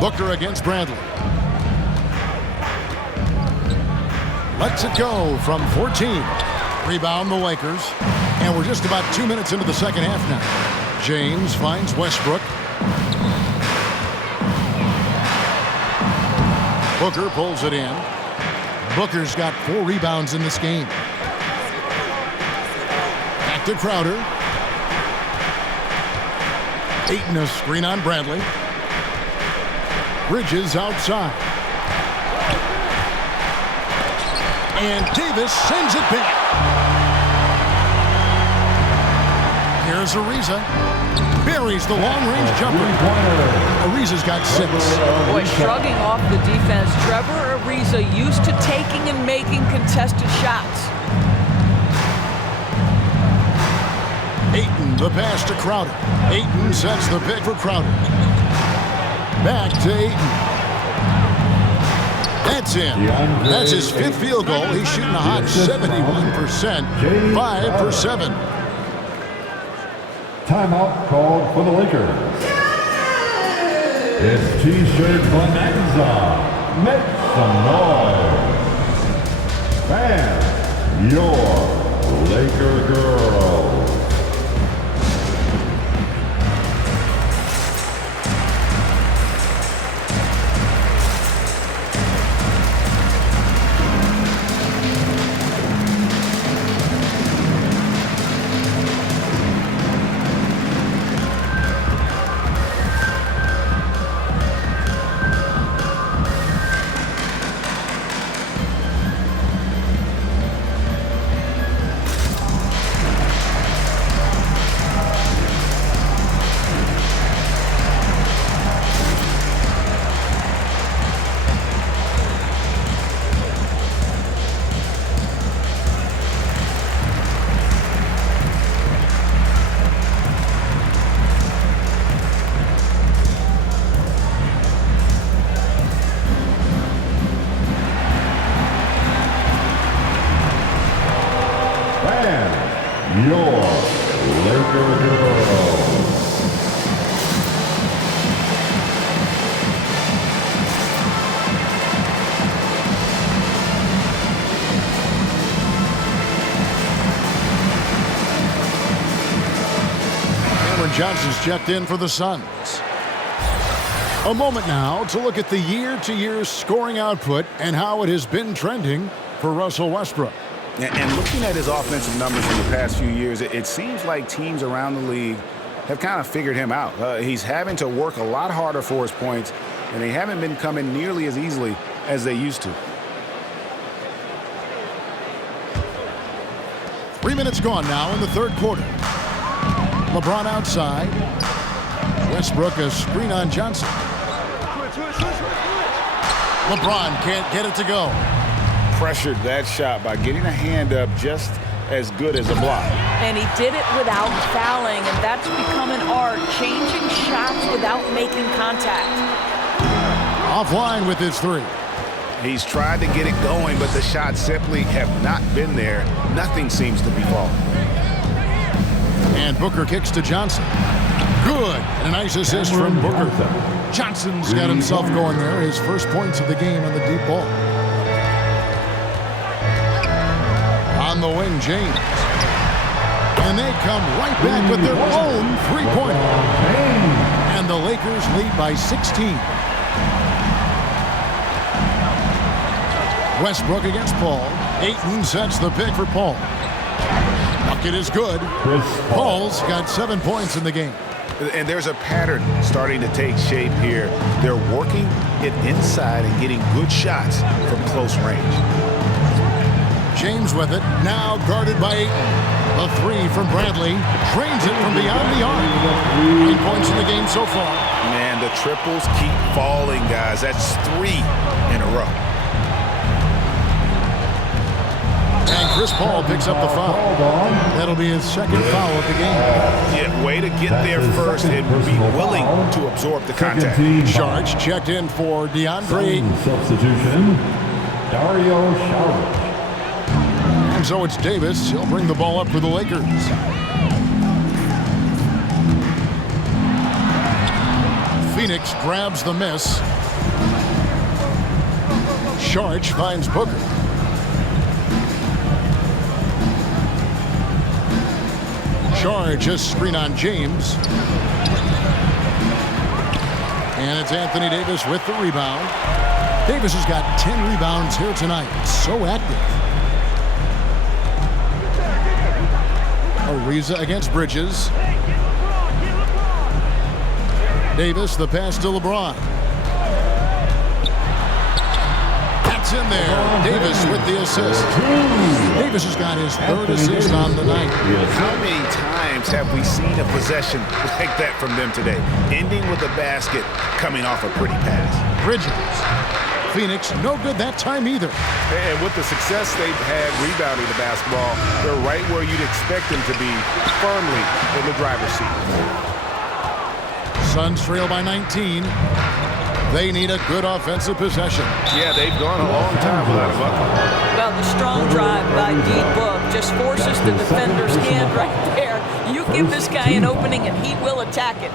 Booker against Bradley. Lets it go from 14. Rebound the Lakers. And we're just about 2 minutes into the second half now. James finds Westbrook. Booker pulls it in. Booker's got 4 rebounds in this game. Back to Crowder. Ayton a screen on Bradley. Bridges outside. And Davis sends it back. Here's Ariza. Buries the long-range jumper. Ariza's got 6. Boy, shrugging off the defense. Trevor Ariza used to taking and making contested shots. Ayton, the pass to Crowder. Ayton sets the pick for Crowder. Back to Ayton. That's in. That's his 5th field goal. He's shooting a hot 71%. 5 for 7. Timeout called for the Lakers. It's T-shirt bonanza. Make some noise. Fans, your Laker girls. Your Laker girls. Cameron Johnson's checked in for the Suns. A moment now to look at the year-to-year scoring output and how it has been trending for Russell Westbrook. And looking at his offensive numbers in the past few years, it seems like teams around the league have kind of figured him out. He's having to work a lot harder for his points, and they haven't been coming nearly as easily as they used to. 3 minutes gone now in the third quarter. LeBron outside. Westbrook a screen on Johnson. LeBron can't get it to go. Pressured that shot by getting a hand up just as good as a block. And he did it without fouling, and that's become an art, changing shots without making contact. Offline with his 3. He's tried to get it going, but the shots simply have not been there. Nothing seems to be falling. And Booker kicks to Johnson. Good. And a nice assist from Booker. Johnson's got himself going there. His first points of the game on the deep ball. On the wing, James. And they come right back with their own three-pointer. And the Lakers lead by 16. Westbrook against Paul. Ayton sets the pick for Paul. Bucket is good. Paul's got 7 points in the game. And there's a pattern starting to take shape here. They're working it inside and getting good shots from close range. James with it, now guarded by Ayton. The three from Bradley, drains it from beyond the arc. 8 points in the game so far. Man, the triples keep falling, guys. That's 3 in a row. And Chris Paul picks up the foul. That'll be his second foul of the game. Yeah, way to get there first and be willing to absorb the contact. Sharks checked in for DeAndre Ayton. Substitution, Dario Saric. And so it's Davis. He'll bring the ball up for the Lakers. Phoenix grabs the miss. Sharch finds Booker. Charge a screen on James. And it's Anthony Davis with the rebound. Davis has got 10 rebounds here tonight. So active. Ariza against Bridges. Davis, the pass to LeBron. That's in there. Davis with the assist. Davis has got his third assist on the night. How many times have we seen a possession like that from them today? Ending with a basket, coming off a pretty pass. Bridges. Phoenix, no good that time either. And with the success they've had rebounding the basketball, they're right where you'd expect them to be, firmly in the driver's seat. Suns trail by 19. They need a good offensive possession. Yeah, they've gone a long time without a bucket. Well, the strong drive by D-Book just forces the defender's hand right there. You give this guy an opening and he will attack it.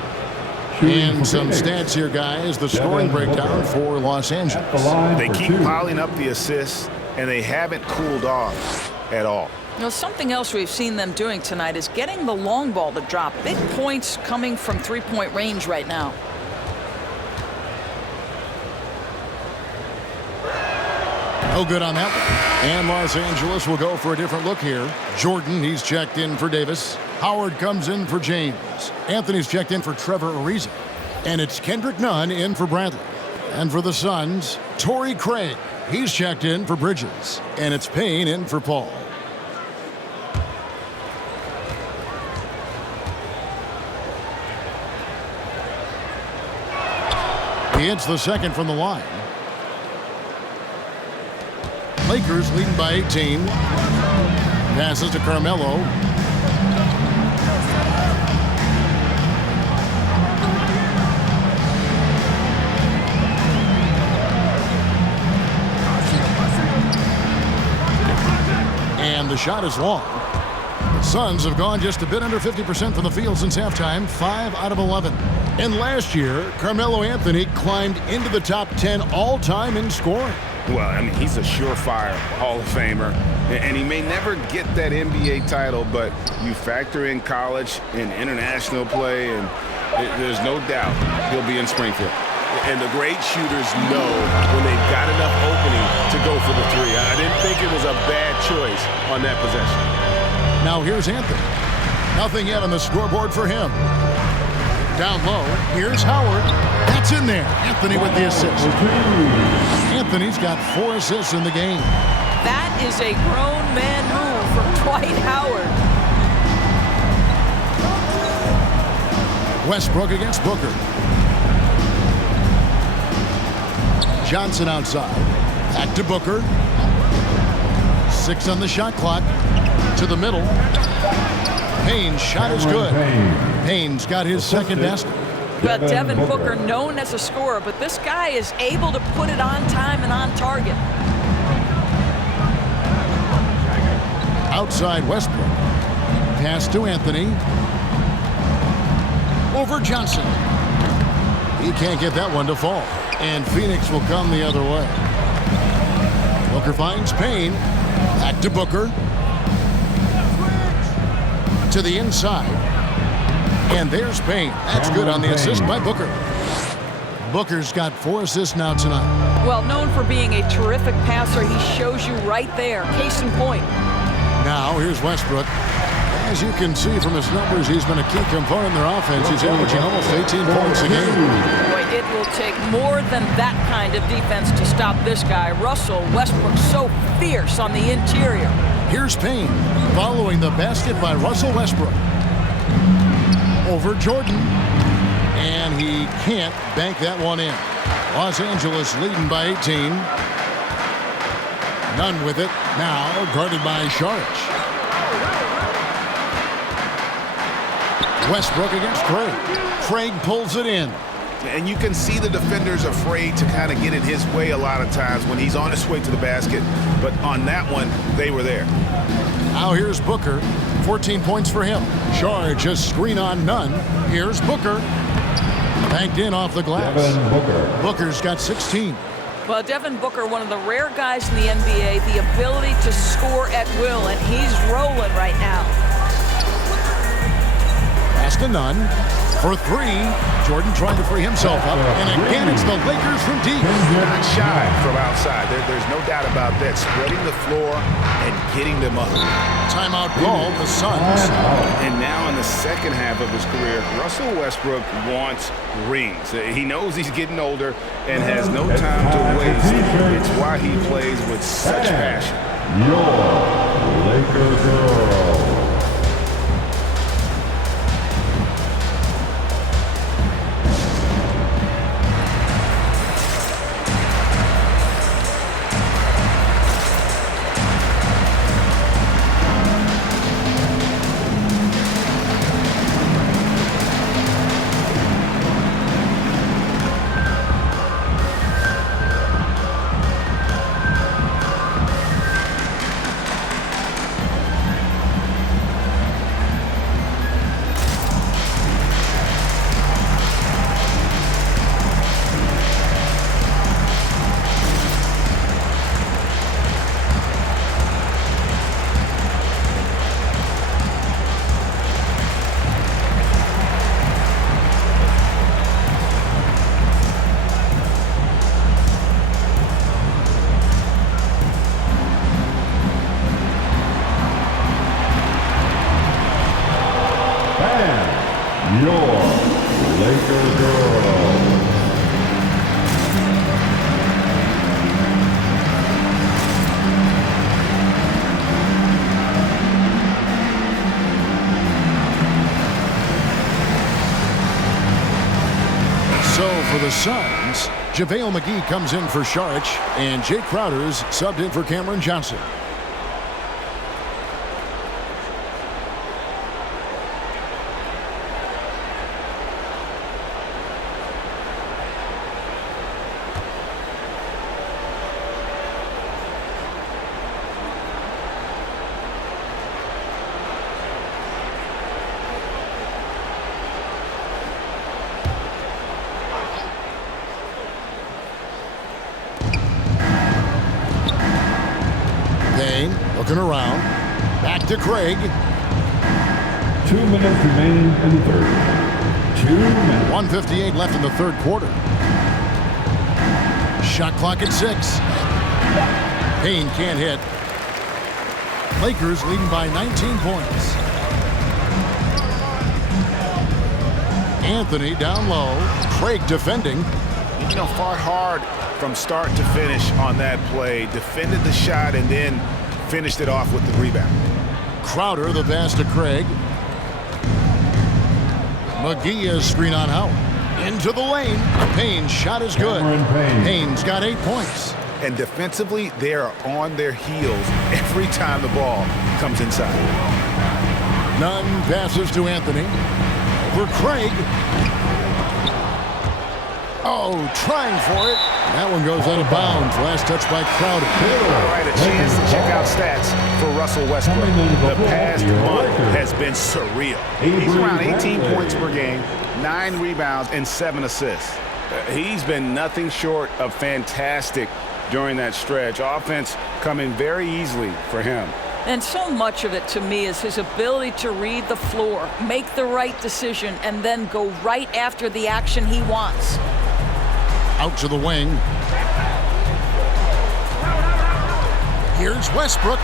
And some stats here, guys. The scoring breakdown for Los Angeles. They keep piling up the assists, and they haven't cooled off at all. You know, something else we've seen them doing tonight is getting the long ball to drop. Big points coming from three-point range right now. No good on that one. And Los Angeles will go for a different look here. Jordan, he's checked in for Davis. Howard comes in for James. Anthony's checked in for Trevor Ariza. And it's Kendrick Nunn in for Bradley. And for the Suns, Torrey Craig. He's checked in for Bridges. And it's Payne in for Paul. He hits the second from the line. Lakers leading by 18. Passes to Carmelo. And the shot is long. The Suns have gone just a bit under 50% from the field since halftime, 5 out of 11. And last year, Carmelo Anthony climbed into the top 10 all-time in scoring. Well, I mean, he's a surefire Hall of Famer, and he may never get that NBA title, but you factor in college and international play, and there's no doubt he'll be in Springfield. And the great shooters know when they've got enough opening to go for the three. I didn't think it was a bad choice on that possession. Now here's Anthony. Nothing yet on the scoreboard for him. Down low, here's Howard. That's in there. Anthony with the assist. Anthony's got 4 assists in the game. That is a grown man move from Dwight Howard. Westbrook against Booker. Johnson outside. Back to Booker. 6 on the shot clock. To the middle. Payne's shot is good. Payne's got his second basket. Well, Devin Booker, known as a scorer, but this guy is able to put it on time and on target. Outside Westbrook. Pass to Anthony. Over Johnson. He can't get that one to fall. And Phoenix will come the other way. Booker finds Payne. Back to Booker. To the inside. And there's Payne. That's good on the assist by Booker. Booker's got 4 assists now tonight. Well, known for being a terrific passer, he shows you right there. Case in point. Now, here's Westbrook. As you can see from his numbers, he's been a key component in their offense. He's averaging almost 18 points a game. Boy, it will take more than that kind of defense to stop this guy. Russell Westbrook so fierce on the interior. Here's Payne following the basket by Russell Westbrook. Over Jordan. And he can't bank that one in. Los Angeles leading by 18. Nunn with it. Now guarded by Saric. Westbrook against Craig. Craig pulls it in. And you can see the defenders afraid to kind of get in his way a lot of times when he's on his way to the basket. But on that one, they were there. Now here's Booker. 14 points for him. Saric a screen on Nunn. Here's Booker. Banked in off the glass. Devin Booker. Booker's got 16. Well, Devin Booker, one of the rare guys in the NBA, the ability to score at will, and he's rolling right now. Pass to Nunn for 3. Jordan trying to free himself up. And again, it's the Lakers from deep. Not shy from outside. There's no doubt about that. Spreading the floor and getting them up. Timeout called the Suns. And now in the second half of his career, Russell Westbrook wants rings. He knows he's getting older and has no time to waste. It's why he plays with such passion. Your Laker girl. For the Suns, JaVale McGee comes in for Saric, and Jay Crowder's subbed in for Cameron Johnson. Looking around. Back to Craig. 2 minutes remaining in the third. 2 minutes. 1:58 left in the third quarter. Shot clock at 6. Payne can't hit. Lakers leading by 19 points. Anthony down low. Craig defending. You know, fought hard from start to finish on that play. Defended the shot and then finished it off with the rebound. Crowder the pass to Craig. McGee is screen on Howard. Into the lane. Payne's shot is good. Payne's got 8 points. And defensively, they are on their heels every time the ball comes inside. Nunn passes to Anthony. For Craig. Oh, trying for it. That one goes out of bounds. Last touch by Crowder. All right, a chance to check out stats for Russell Westbrook. The past month has been surreal. He's around 18 points per game, 9 rebounds, and 7 assists. He's been nothing short of fantastic during that stretch. Offense coming very easily for him. And so much of it, to me, is his ability to read the floor, make the right decision, and then go right after the action he wants. Out to the wing. Here's Westbrook.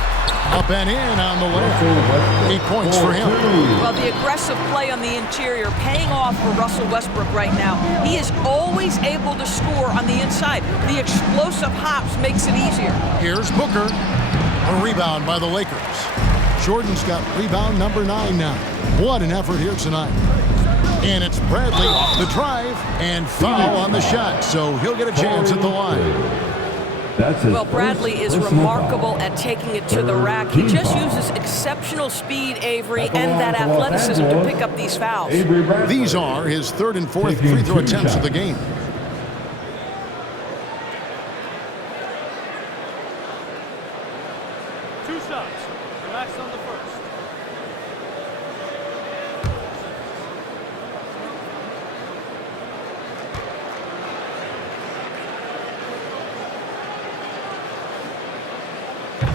Up and in on the layup. 8 points for him. Well, the aggressive play on the interior paying off for Russell Westbrook right now. He is always able to score on the inside. The explosive hops makes it easier. Here's Booker. A rebound by the Lakers. Jordan's got rebound number 9 now. What an effort here tonight. And it's Bradley off the drive and foul on the shot, so he'll get a chance at the line. Well, Bradley is remarkable at taking it to the rack. He just uses exceptional speed, Avery, and that athleticism to pick up these fouls. These are his 3rd and 4th free throw attempts of the game. Two shots. Relax on the first.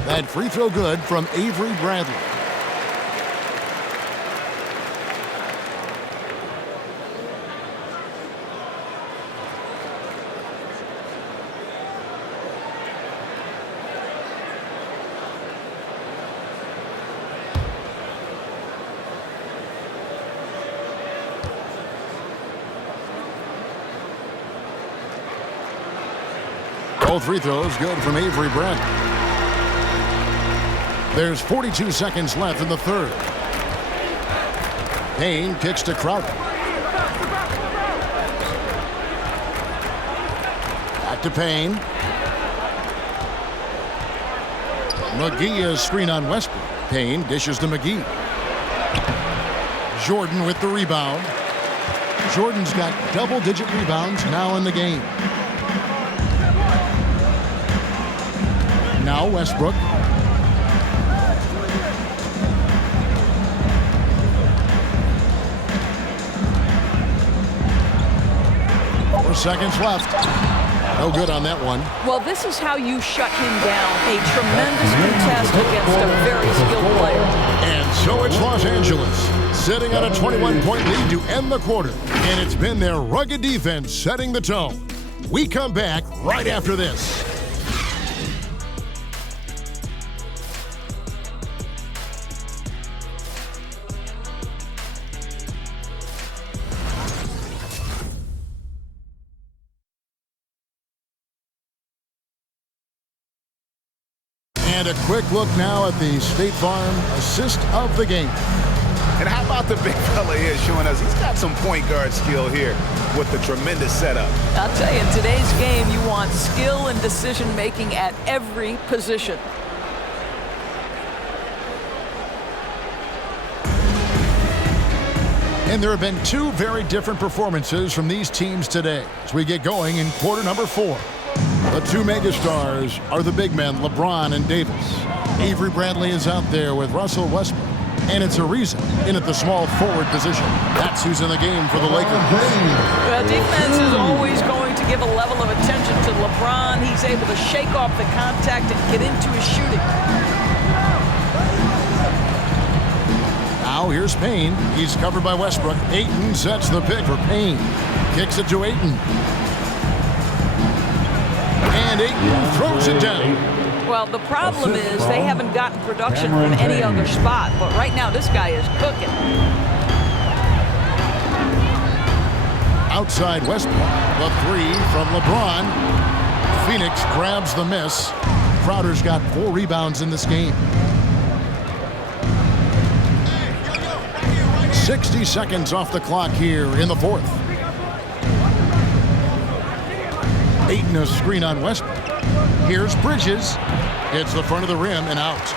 That free throw good from Avery Bradley. Both free throws good from Avery Bradley. There's 42 seconds left in the 3rd. Payne kicks to Crowder. Back to Payne. McGee is screen on Westbrook. Payne dishes to McGee. Jordan with the rebound. Jordan's got double-digit rebounds now in the game. Now Westbrook. 4 seconds left. No good on that one. Well, this is how you shut him down. A tremendous contest against a very skilled player. And so it's Los Angeles, sitting on a 21-point lead to end the quarter. And it's been their rugged defense setting the tone. We come back right after this. And a quick look now at the State Farm assist of the game. And how about the big fella here showing us he's got some point guard skill here with the tremendous setup. I'll tell you, in today's game, you want skill and decision-making at every position. And there have been 2 very different performances from these teams today as we get going in quarter number 4. The 2 megastars are the big men, LeBron and Davis. Avery Bradley is out there with Russell Westbrook. And it's a reason in at the small forward position. That's who's in the game for the Lakers. Well, defense is always going to give a level of attention to LeBron. He's able to shake off the contact and get into his shooting. Now here's Payne. He's covered by Westbrook. Ayton sets the pick for Payne. Kicks it to Ayton. And Ayton throws it down. Well, the problem is they haven't gotten production from any other spot, but right now this guy is cooking. Outside Westbrook, the 3 from LeBron. Phoenix grabs the miss. Crowder's got 4 rebounds in this game. 60 seconds off the clock here in the 4th. Ayton a screen on Westbrook. Here's Bridges. Hits the front of the rim and out.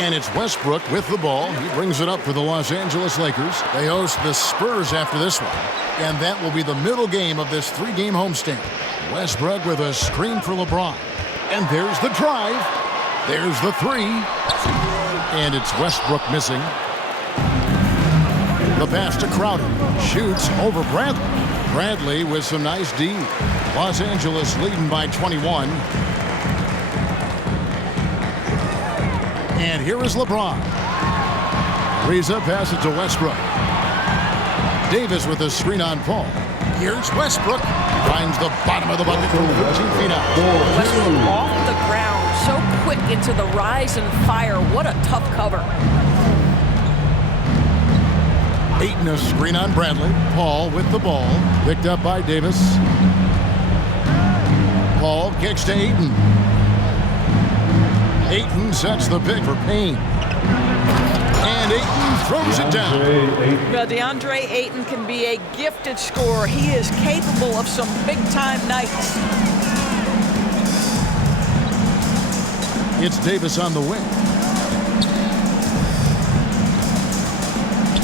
And it's Westbrook with the ball. He brings it up for the Los Angeles Lakers. They host the Spurs after this one. And that will be the middle game of this 3-game homestand. Westbrook with a screen for LeBron. And there's the drive. There's the 3. And it's Westbrook missing. The pass to Crowder. Shoots over Bradley. Bradley with some nice D. Los Angeles leading by 21. And here is LeBron. Ariza passes to Westbrook. Davis with a screen on Paul. Here's Westbrook. Finds the bottom of the bucket from 13 feet out. Westbrook off the ground, so quick into the rise and fire. What a tough cover. Ayton a screen on Bradley. Paul with the ball. Picked up by Davis. Paul kicks to Ayton. Ayton sets the pick for Payne. And Ayton throws it down. Well, DeAndre Ayton can be a gifted scorer. He is capable of some big-time nights. It's Davis on the wing.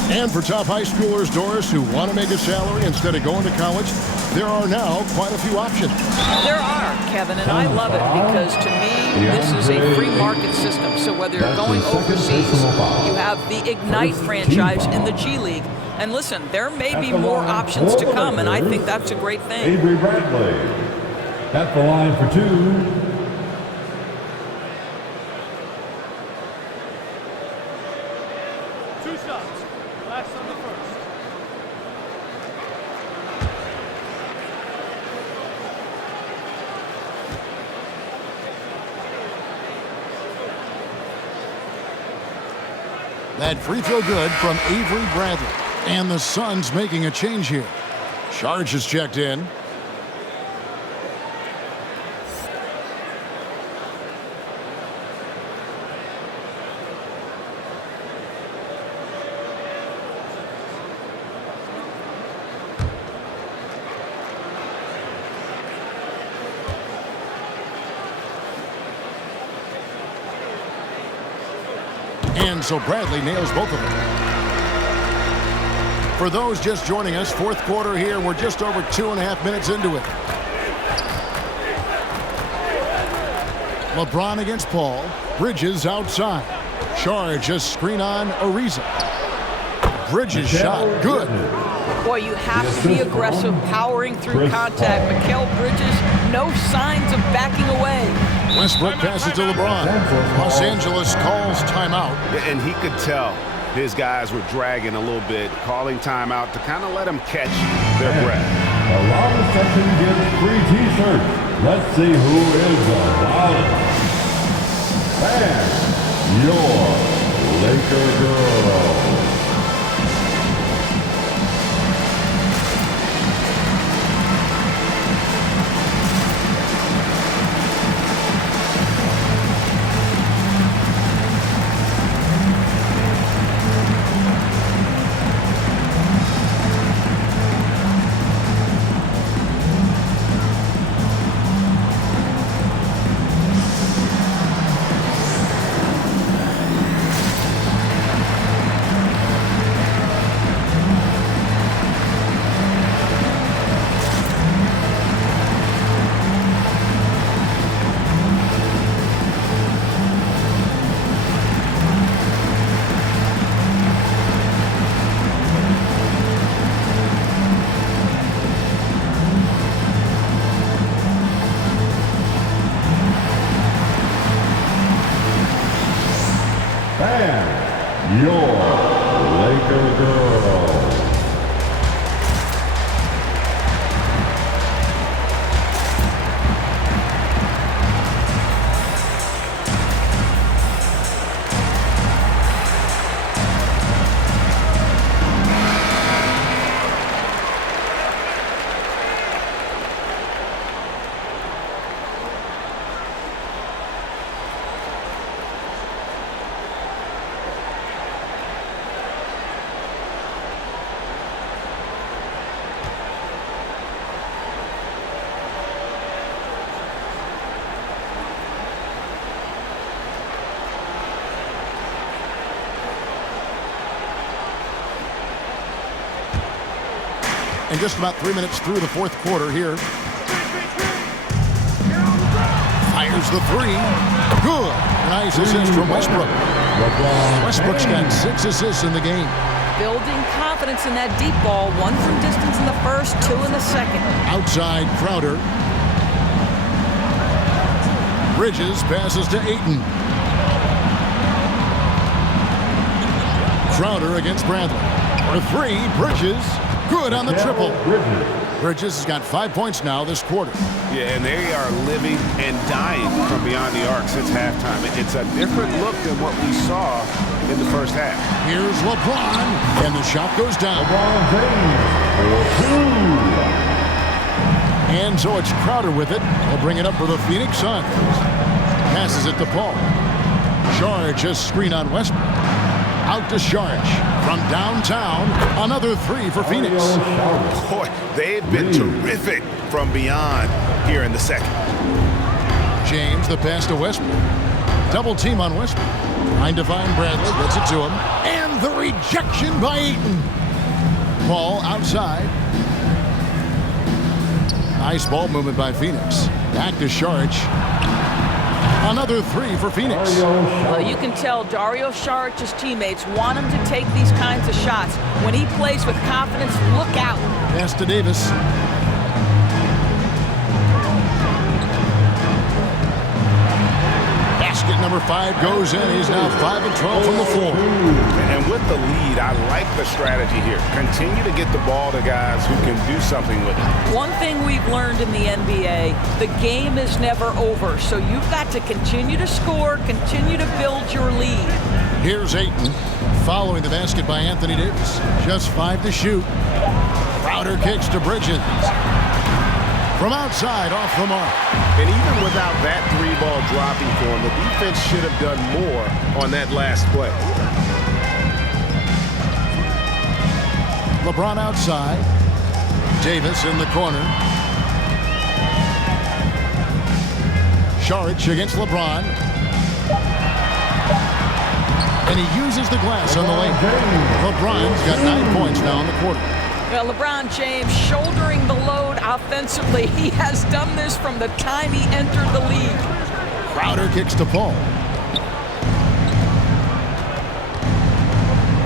And for top high schoolers, Doris, who want to make a salary instead of going to college, there are now quite a few options. There are, Kevin, and I love it because to me, this is a free market system. So whether you're going overseas, you have the Ignite franchise in the G League. And listen, there may be more options to come, and I think that's a great thing. Avery Bradley at the line for 2. That free throw good from Avery Bradley. And the Suns making a change here. Charge is checked in. And so Bradley nails both of them. For those just joining us, fourth quarter here. We're just over 2.5 minutes into it. LeBron against Paul. Bridges outside. Charge a screen on Ariza. Bridges shot. Good. Boy, you have to be aggressive, powering through contact. Mikal Bridges, no signs of backing away. Westbrook passes to LeBron. Los Angeles calls timeout. And he could tell his guys were dragging a little bit, calling timeout to kind of let them catch their breath. The loudest section gets free T-shirts. Let's see who is the loudest. And your Laker girl. And your Laker girl. And just about 3 minutes through the fourth quarter here. Fires the three. Good. Nice assist from Westbrook. Westbrook's got 6 assists in the game. Building confidence in that deep ball. 1 from distance in the first, 2 in the second. Outside Crowder. Bridges passes to Ayton. Crowder against Bradley. For three, Bridges. Good on the triple. Bridges has got 5 points now this quarter. Yeah, and they are living and dying from beyond the arc since halftime. It's a different look than what we saw in the first half. Here's LeBron, and the shot goes down. LeBron James for 2. And so it's Crowder with it. He'll bring it up for the Phoenix Suns. Passes it to Paul. Saric just screen on Westbrook. Out to Saric from downtown. Another three for Phoenix. Boy, they've been terrific from beyond here in the second. James, the pass to Westbrook. Double team on Westbrook. Trying to find Bradley. Gets it to him. And the rejection by Ayton. Paul outside. Nice ball movement by Phoenix. Back to Saric. Another three for Phoenix. Well, you can tell Dario Saric's teammates want him to take these kinds of shots. When he plays with confidence, look out. Pass to Davis. Basket number 5 goes in. He's now 5 of 12 from the floor. And with the lead, I like the strategy here. Continue to get the ball to guys who can do something with it. One thing we've learned in the NBA, the game is never over. So you've got to continue to score, continue to build your lead. Here's Ayton following the basket by Anthony Davis. Just 5 to shoot. Crowder kicks to Bridges. From outside, off the mark. And even without that three-ball dropping for him, the defense should have done more on that last play. LeBron outside. Davis in the corner. Saric against LeBron. And he uses the glass on the lane. LeBron's got 9 points now in the quarter. Well, LeBron James shouldering the load offensively. He has done this from the time he entered the league. Crowder kicks to Paul.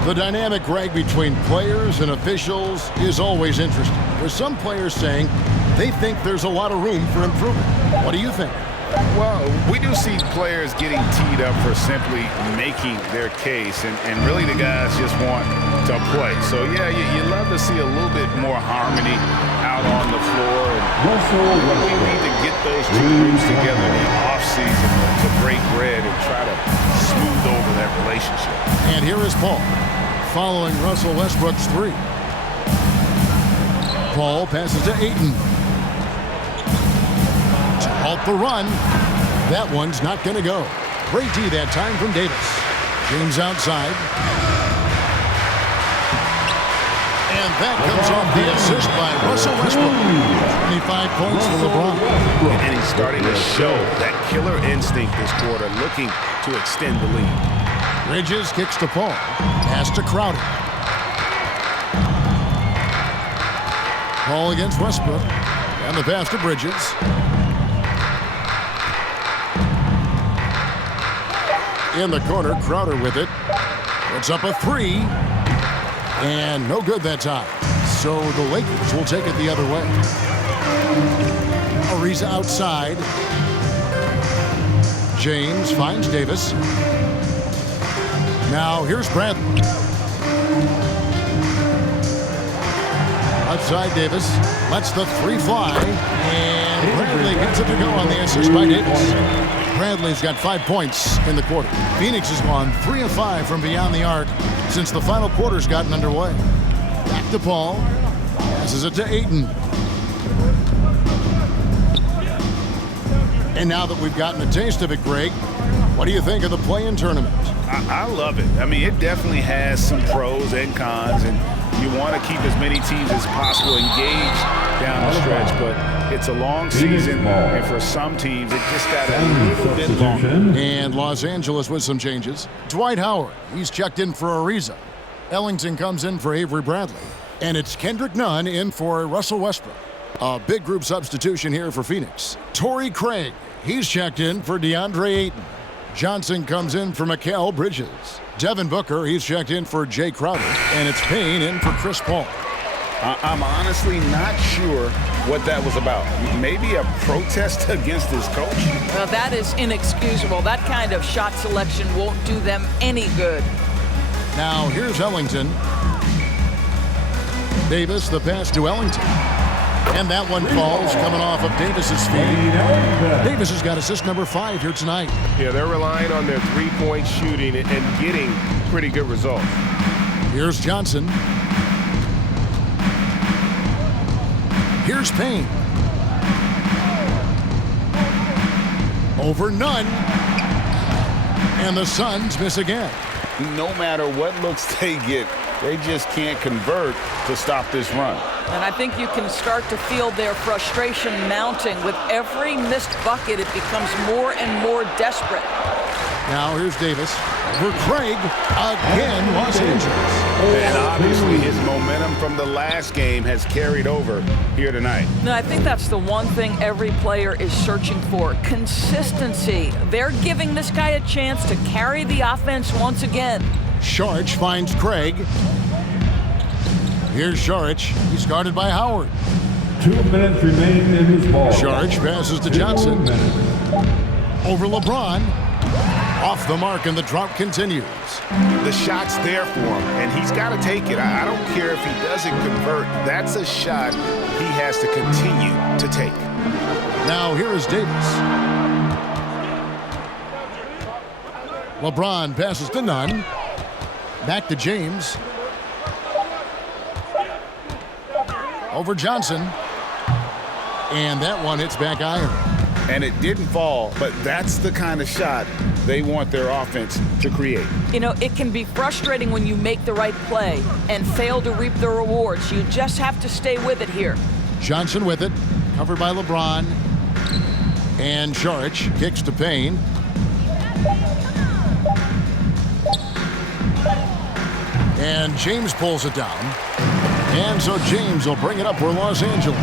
The dynamic, Greg, between players and officials is always interesting. There's some players saying they think there's a lot of room for improvement. What do you think? Well, we do see players getting teed up for simply making their case, and really the guys just want to play. So, yeah, you love to see a little bit more harmony out on the floor. And we need to get those two groups together in the offseason to break bread and try to smooth over that relationship. And here is Paul following Russell Westbrook's three. Paul passes to Ayton. To halt the run. That one's not going to go. Great D that time from Davis. James outside. And that comes off the assist by Russell Westbrook. 25 points for LeBron. And he's starting to show that killer instinct this quarter, looking to extend the lead. Bridges kicks to Paul. Pass to Crowder. Paul against Westbrook. And the pass to Bridges. In the corner, Crowder with it. It's up a three. And no good that time. So the Lakers will take it the other way. Ariza outside. James finds Davis. Now here's Bradley. Outside Davis. Lets the three fly. And Bradley gets it to go on the assist by Davis. Bradley's got 5 points in the quarter. Phoenix has gone 3 of 5 from beyond the arc since the final quarter's gotten underway. Back to Paul. Passes it to Ayton. And now that we've gotten a taste of it, Greg, what do you think of the play-in tournament? I love it. I mean, it definitely has some pros and cons, and you want to keep as many teams as possible engaged down the stretch, but it's a long season, and for some teams, it just got a little bit longer. And Los Angeles with some changes. Dwight Howard, he's checked in for Ariza. Ellington comes in for Avery Bradley. And it's Kendrick Nunn in for Russell Westbrook. A big group substitution here for Phoenix. Torrey Craig, he's checked in for DeAndre Ayton. Johnson comes in for Mikal Bridges. Devin Booker, he's checked in for Jay Crowder. And it's Payne in for Chris Paul. I'm honestly not sure what that was about. Maybe a protest against his coach? Well, that is inexcusable. That kind of shot selection won't do them any good. Now here's Ellington. Davis, the pass to Ellington. And that one falls coming off of Davis's feet. Davis has got assist number 5 here tonight. Yeah, they're relying on their three-point shooting and getting pretty good results. Here's Johnson. Here's Payne. Over none. And the Suns miss again. No matter what looks they get, they just can't convert to stop this run. And I think you can start to feel their frustration mounting. With every missed bucket, it becomes more and more desperate. Now here's Davis. For Craig, again, Los Angeles. And obviously his momentum from the last game has carried over here tonight. No, I think that's the one thing every player is searching for, consistency. They're giving this guy a chance to carry the offense once again. Saric finds Craig. Here's Saric. He's guarded by Howard. 2 minutes remaining in this ball. Saric passes to Johnson. Over LeBron. Off the mark, and the drought continues. The shot's there for him, and he's got to take it. I don't care if he doesn't convert. That's a shot he has to continue to take. Now here is Davis. LeBron passes to Nunn. Back to James. Over Johnson. And that one hits back iron. And it didn't fall, but that's the kind of shot they want their offense to create. You know, it can be frustrating when you make the right play and fail to reap the rewards. You just have to stay with it here. Johnson with it, covered by LeBron. And Saric kicks to Payne. And James pulls it down. And so James will bring it up for Los Angeles.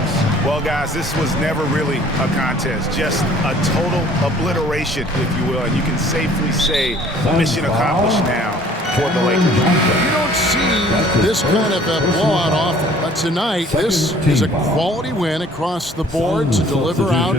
Well, guys, this was never really a contest, just a total obliteration, if you will, and you can safely say mission accomplished now for the Lakers. You don't see this kind of a blowout often, but tonight this is a quality win across the board to deliver out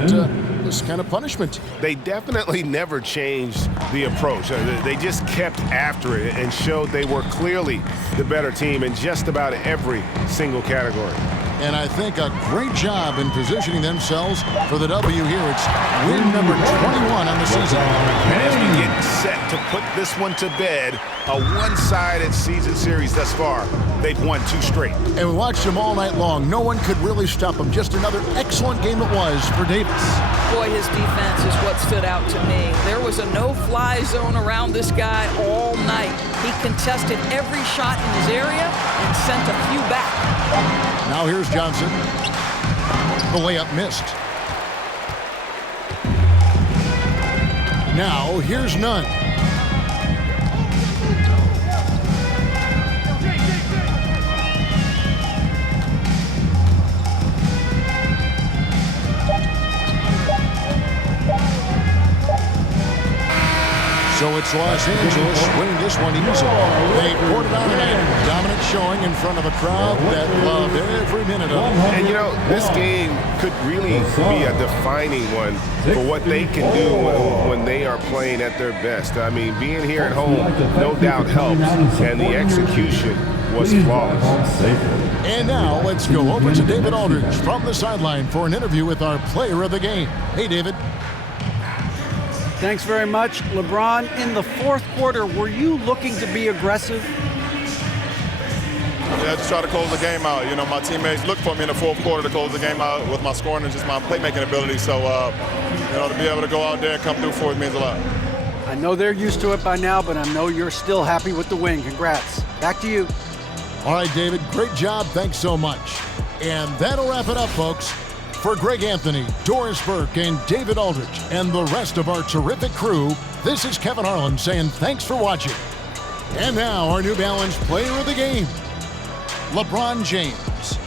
this kind of punishment. They definitely never changed the approach. They just kept after it and showed they were clearly the better team in just about every single category. And I think a great job in positioning themselves for the W here. It's win number 21 on the season. As we get set to put this one to bed, a one-sided season series thus far. They've won 2 straight. And we watched them all night long. No one could really stop them. Just another excellent game it was for Davis. Boy, his defense is what stood out to me. There was a no-fly zone around this guy all night. He contested every shot in his area and sent a few back. Now here's Johnson. The layup missed. Now here's Nunn. So it's Los Angeles winning this one easily. They poured it out tonight. Dominant showing in front of a crowd that loved every minute of it. And you know, this game could really be a defining one for what they can do when they are playing at their best. I mean, being here at home no doubt helps, and the execution was flawless. And now let's go over to David Aldridge from the sideline for an interview with our player of the game. Hey, David. Thanks very much. LeBron, in the fourth quarter, were you looking to be aggressive? Yeah, just try to close the game out. You know, my teammates looked for me in the fourth quarter to close the game out with my scoring and just my playmaking ability. So, you know, to be able to go out there and come through for it means a lot. I know they're used to it by now, but I know you're still happy with the win. Congrats. Back to you. All right, David, great job. Thanks so much. And that'll wrap it up, folks. For Greg Anthony, Doris Burke, and David Aldridge, and the rest of our terrific crew, this is Kevin Harlan saying thanks for watching. And now our New Balance player of the game, LeBron James.